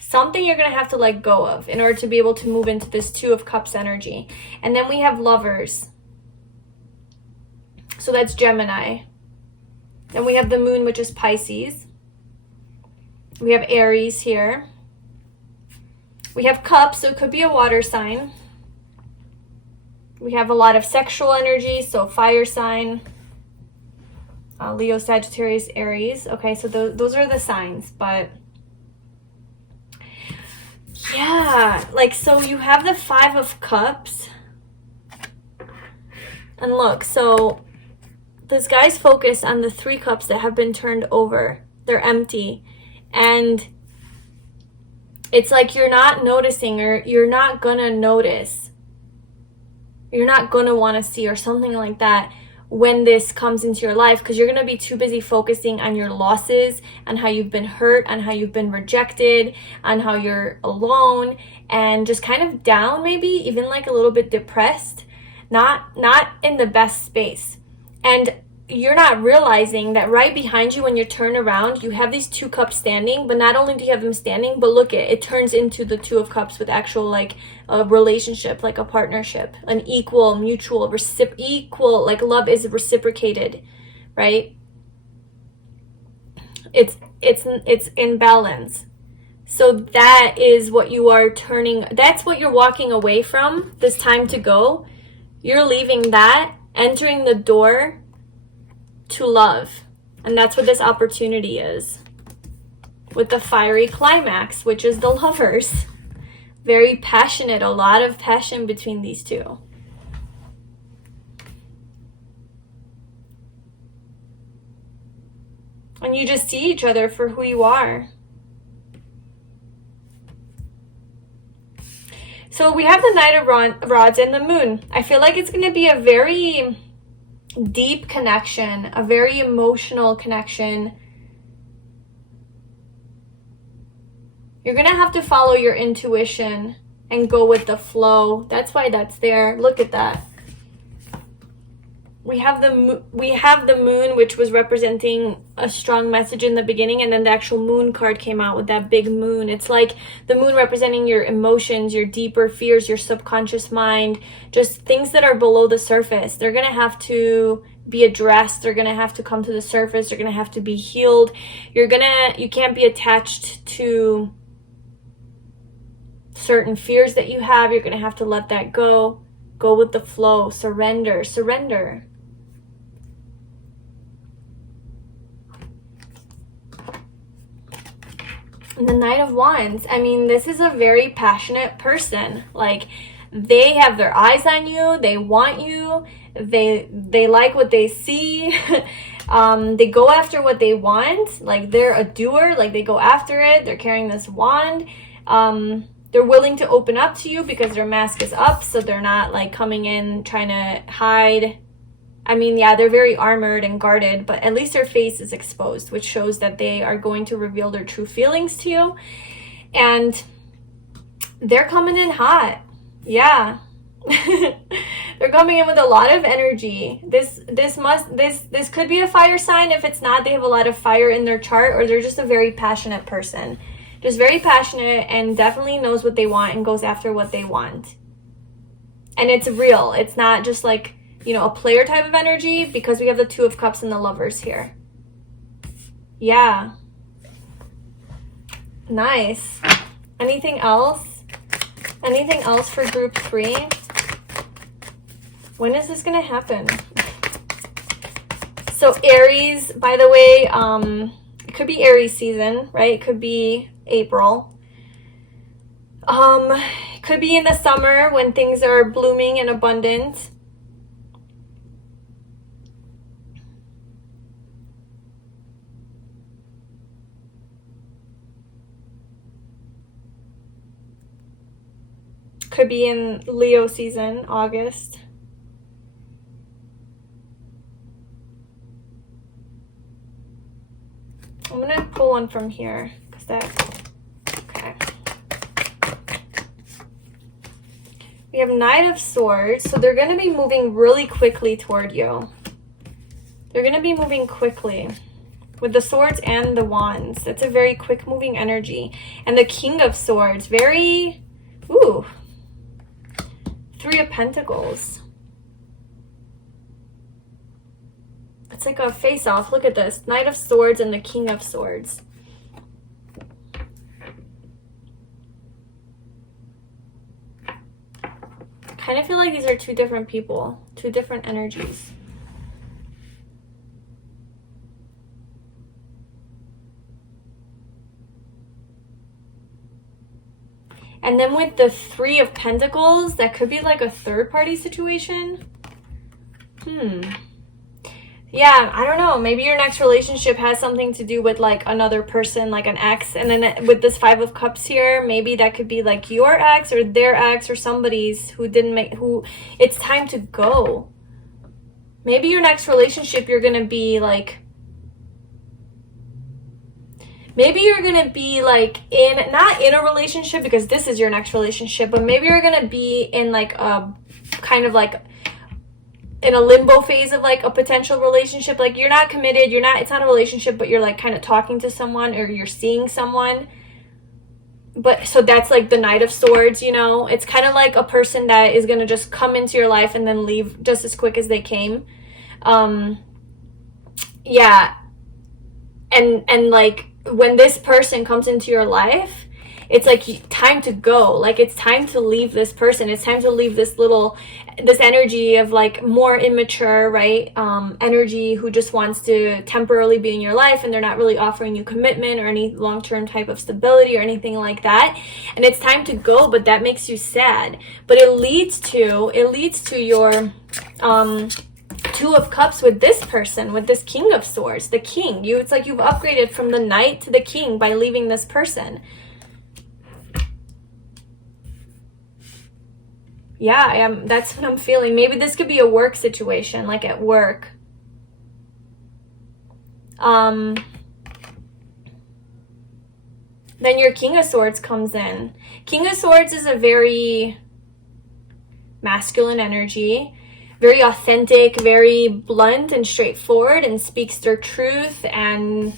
something you're going to have to let go of in order to be able to move into this 2 of Cups energy. And then we have Lovers. So that's Gemini. Then we have the Moon, which is Pisces. We have Aries here. We have Cups, so it could be a water sign. We have a lot of sexual energy, so fire sign. Leo, Sagittarius, Aries. Okay, so those are the signs, but yeah, like, so you have the 5 of Cups. And look, so this guy's focused on the 3 cups that have been turned over. They're empty. And it's like you're not noticing, or you're not gonna notice. You're not gonna want to see, or something like that, when this comes into your life, because you're gonna be too busy focusing on your losses, on how you've been hurt, on how you've been rejected, on how you're alone, and just kind of down, maybe even like a little bit depressed, not in the best space. And you're not realizing that right behind you, when you turn around, you have these 2 cups standing. But not only do you have them standing, but look, it turns into the 2 of Cups with actual, like, a relationship, like a partnership, an equal, mutual, equal, like love is reciprocated, right? It's in balance. So that is what you are turning, that's what you're walking away from, this time to go. You're leaving that, entering the door to love. And that's what this opportunity is, with the fiery climax, which is the Lovers. Very passionate, a lot of passion between these 2. And you just see each other for who you are. So we have the Knight of Rods and the Moon. I feel like it's going to be a very deep connection, a very emotional connection. You're gonna have to follow your intuition and go with the flow. That's why that's there. Look at that. We have the moon, which was representing a strong message in the beginning, and then the actual moon card came out with that big moon. It's like the moon representing your emotions, your deeper fears, your subconscious mind, just things that are below the surface. They're gonna have to be addressed. They're gonna have to come to the surface. They're gonna have to be healed. You can't be attached to certain fears that you have. You're gonna have to let that go. Go with the flow. Surrender. And the Knight of Wands, I mean, this is a very passionate person. Like, they have their eyes on you. They want you. They like what they see. They go after what they want. Like, they're a doer. Like, they go after it. They're carrying this wand. They're willing to open up to you because their mask is up, so they're not, like, coming in trying to hide. I mean, yeah, they're very armored and guarded, but at least their face is exposed, which shows that they are going to reveal their true feelings to you. And they're coming in hot. Yeah. They're coming in with a lot of energy. This could be a fire sign. If it's not, they have a lot of fire in their chart, or they're just a very passionate person. Just very passionate and definitely knows what they want and goes after what they want. And it's real. It's not just like, you know, a player type of energy, because we have the Two of Cups and the Lovers here. Yeah. Nice. Anything else? Anything else for group 3? When is this going to happen? So Aries, by the way, it could be Aries season, right? It could be April. It could be in the summer when things are blooming and abundant. Could be in Leo season, August. I'm gonna pull one from here, because that, okay. We have Knight of Swords, so they're gonna be moving really quickly toward you. They're gonna be moving quickly with the swords and the wands. That's a very quick moving energy. And the King of Swords, very, ooh. Three of Pentacles. It's like a face-off. Look at this. Knight of Swords and the King of Swords. Kind of feel like these are two different people. Two different energies. And then with the Three of Pentacles, that could be like a third-party situation. Yeah, I don't know. Maybe your next relationship has something to do with like another person, like an ex. And then with this Five of Cups here, maybe that could be like your ex or their ex or somebody's who didn't make, who it's time to go. Maybe your next relationship, you're going to be like, maybe you're going to be like not in a relationship because this is your next relationship, but maybe you're going to be in like a kind of like in a limbo phase of like a potential relationship. Like you're not committed, it's not a relationship, but you're like kind of talking to someone or you're seeing someone. But so that's like the Knight of Swords, you know, it's kind of like a person that is going to just come into your life and then leave just as quick as they came. Yeah. And like, when this person comes into your life, it's like time to go. Like it's time to leave this person. It's time to leave this energy of like more immature, right? Energy who just wants to temporarily be in your life and they're not really offering you commitment or any long-term type of stability or anything like that. And it's time to go, but that makes you sad. But it leads to your, Two of Cups with this person, with this King of Swords, the King. It's like you've upgraded from the Knight to the King by leaving this person. Yeah, that's what I'm feeling. Maybe this could be a work situation, like at work. Then your King of Swords comes in. King of Swords is a very masculine energy, very authentic, very blunt and straightforward, and speaks their truth, and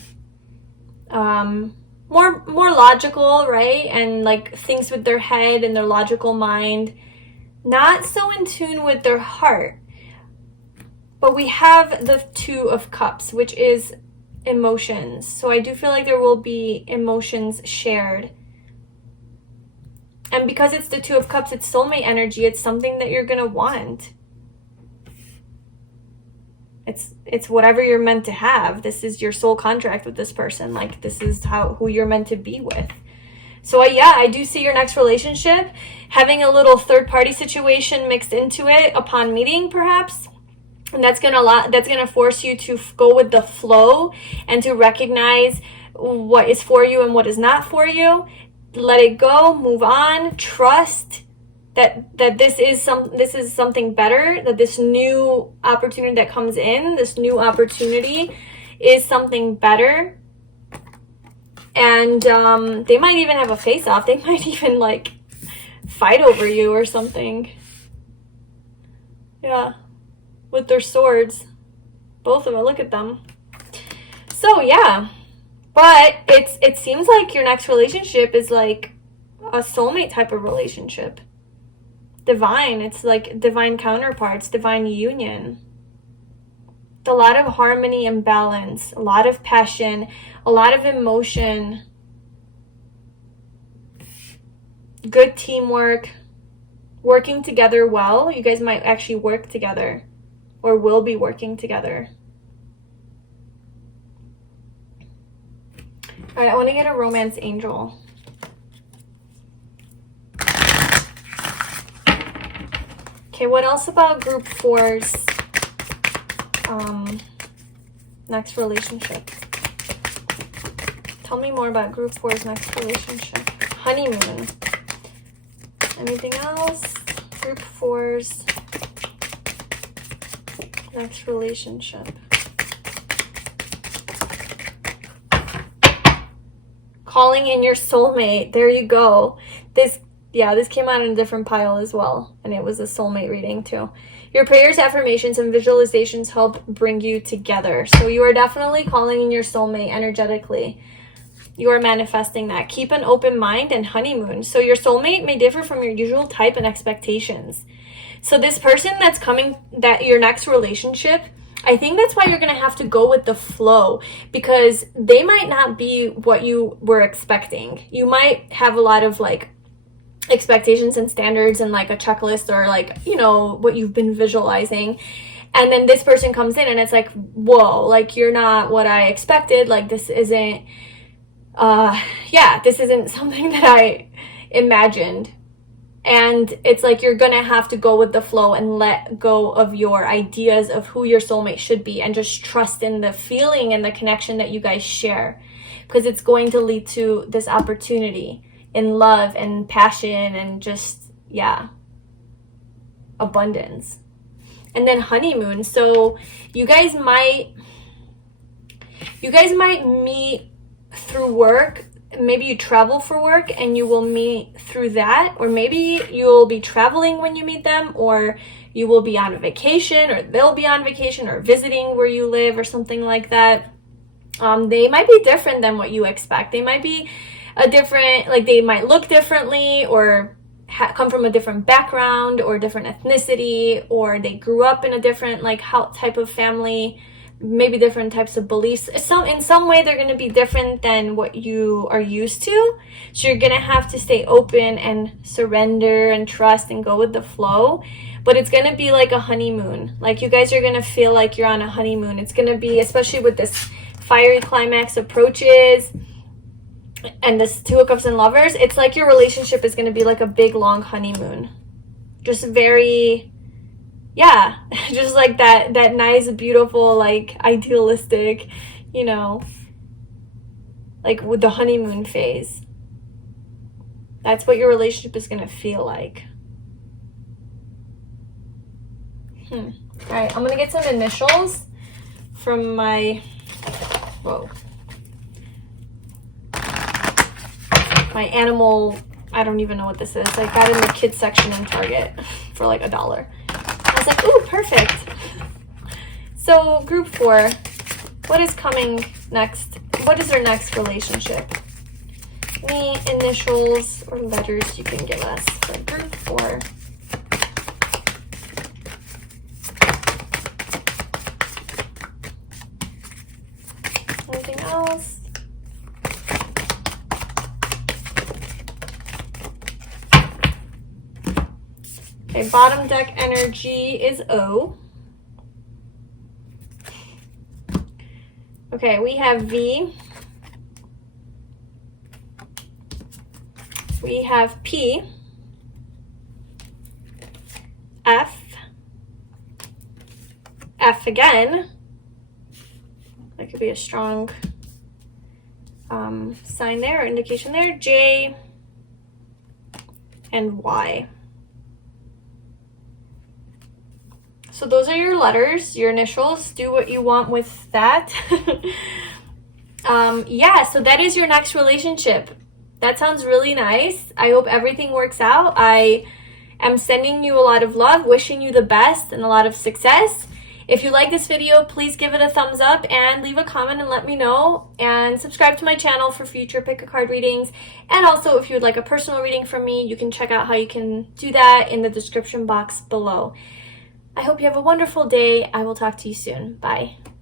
more logical, right? And like thinks with their head and their logical mind, not so in tune with their heart. But we have the Two of Cups, which is emotions. So I do feel like there will be emotions shared. And because it's the Two of Cups, it's soulmate energy. It's something that you're going to want. It's whatever you're meant to have. This is your soul contract with this person. Like, this is who you're meant to be with. So yeah, I do see your next relationship having a little third-party situation mixed into it upon meeting, perhaps. And that's gonna force you to go with the flow and to recognize what is for you and what is not for you. Let it go, move on, trust that this is something better, that this new opportunity that comes in, this new opportunity is something better. And they might even have a face-off. They might even like fight over you or something. Yeah. With their swords. Both of them. Look at them. So yeah. But it seems like your next relationship is like a soulmate type of relationship. Divine. It's like divine counterparts, divine union. A lot of harmony and balance, a lot of passion, a lot of emotion, good teamwork, working together well. You guys might actually work together or will be working together. All right, I want to get a romance angel. Okay, what else about group 4's next relationship? Tell me more about group 4's next relationship. Honeymoon. Anything else? Group 4's next relationship. Calling in your soulmate. There you go. This came out in a different pile as well, and it was a soulmate reading too. Your prayers, affirmations, and visualizations help bring you together. So you are definitely calling in your soulmate energetically. You are manifesting that. Keep an open mind and honeymoon. So your soulmate may differ from your usual type and expectations. So this person that's coming, that your next relationship, I think that's why you're going to have to go with the flow, because they might not be what you were expecting. You might have a lot of like expectations and standards and like a checklist or like, you know, what you've been visualizing. And then this person comes in and it's like, whoa, like you're not what I expected. Like this isn't, this isn't something that I imagined. And it's like you're gonna have to go with the flow and let go of your ideas of who your soulmate should be and just trust in the feeling and the connection that you guys share, because it's going to lead to this opportunity in love and passion and just, abundance. And then honeymoon. So you guys might meet through work. Maybe you travel for work and you will meet through that, or maybe you'll be traveling when you meet them, or you will be on a vacation, or they'll be on vacation or visiting where you live or something like that. They might be different than what you expect. They might be they might look differently, or come from a different background or different ethnicity, or they grew up in a different type of family, maybe different types of beliefs. In some way they're going to be different than what you are used to. So you're going to have to stay open and surrender and trust and go with the flow. But it's going to be like a honeymoon. Like you guys are going to feel like you're on a honeymoon. It's going to be, especially with this fiery climax approaches and this Two of Cups and Lovers, it's like your relationship is going to be like a big long honeymoon. Just very, just like that nice, beautiful, like idealistic, like with the honeymoon phase. That's what your relationship is going to feel like. All right, I'm going to get some initials from my, my animal, I don't even know what this is. I got it in the kids section in Target for like $1. I was like, ooh, perfect. So group 4, what is coming next? What is our next relationship? Any initials or letters you can give us for group 4? Anything else? Okay, bottom deck energy is O. Okay, we have V. We have P. F. F again. That could be a strong sign there, or indication there. J. And Y. So those are your letters, your initials. Do what you want with that. Yeah, so that is your next relationship. That sounds really nice. I hope everything works out. I am sending you a lot of love, wishing you the best and a lot of success. If you like this video, please give it a thumbs up and leave a comment and let me know. And subscribe to my channel for future pick a card readings. And also, if you would like a personal reading from me, you can check out how you can do that in the description box below. I hope you have a wonderful day. I will talk to you soon. Bye.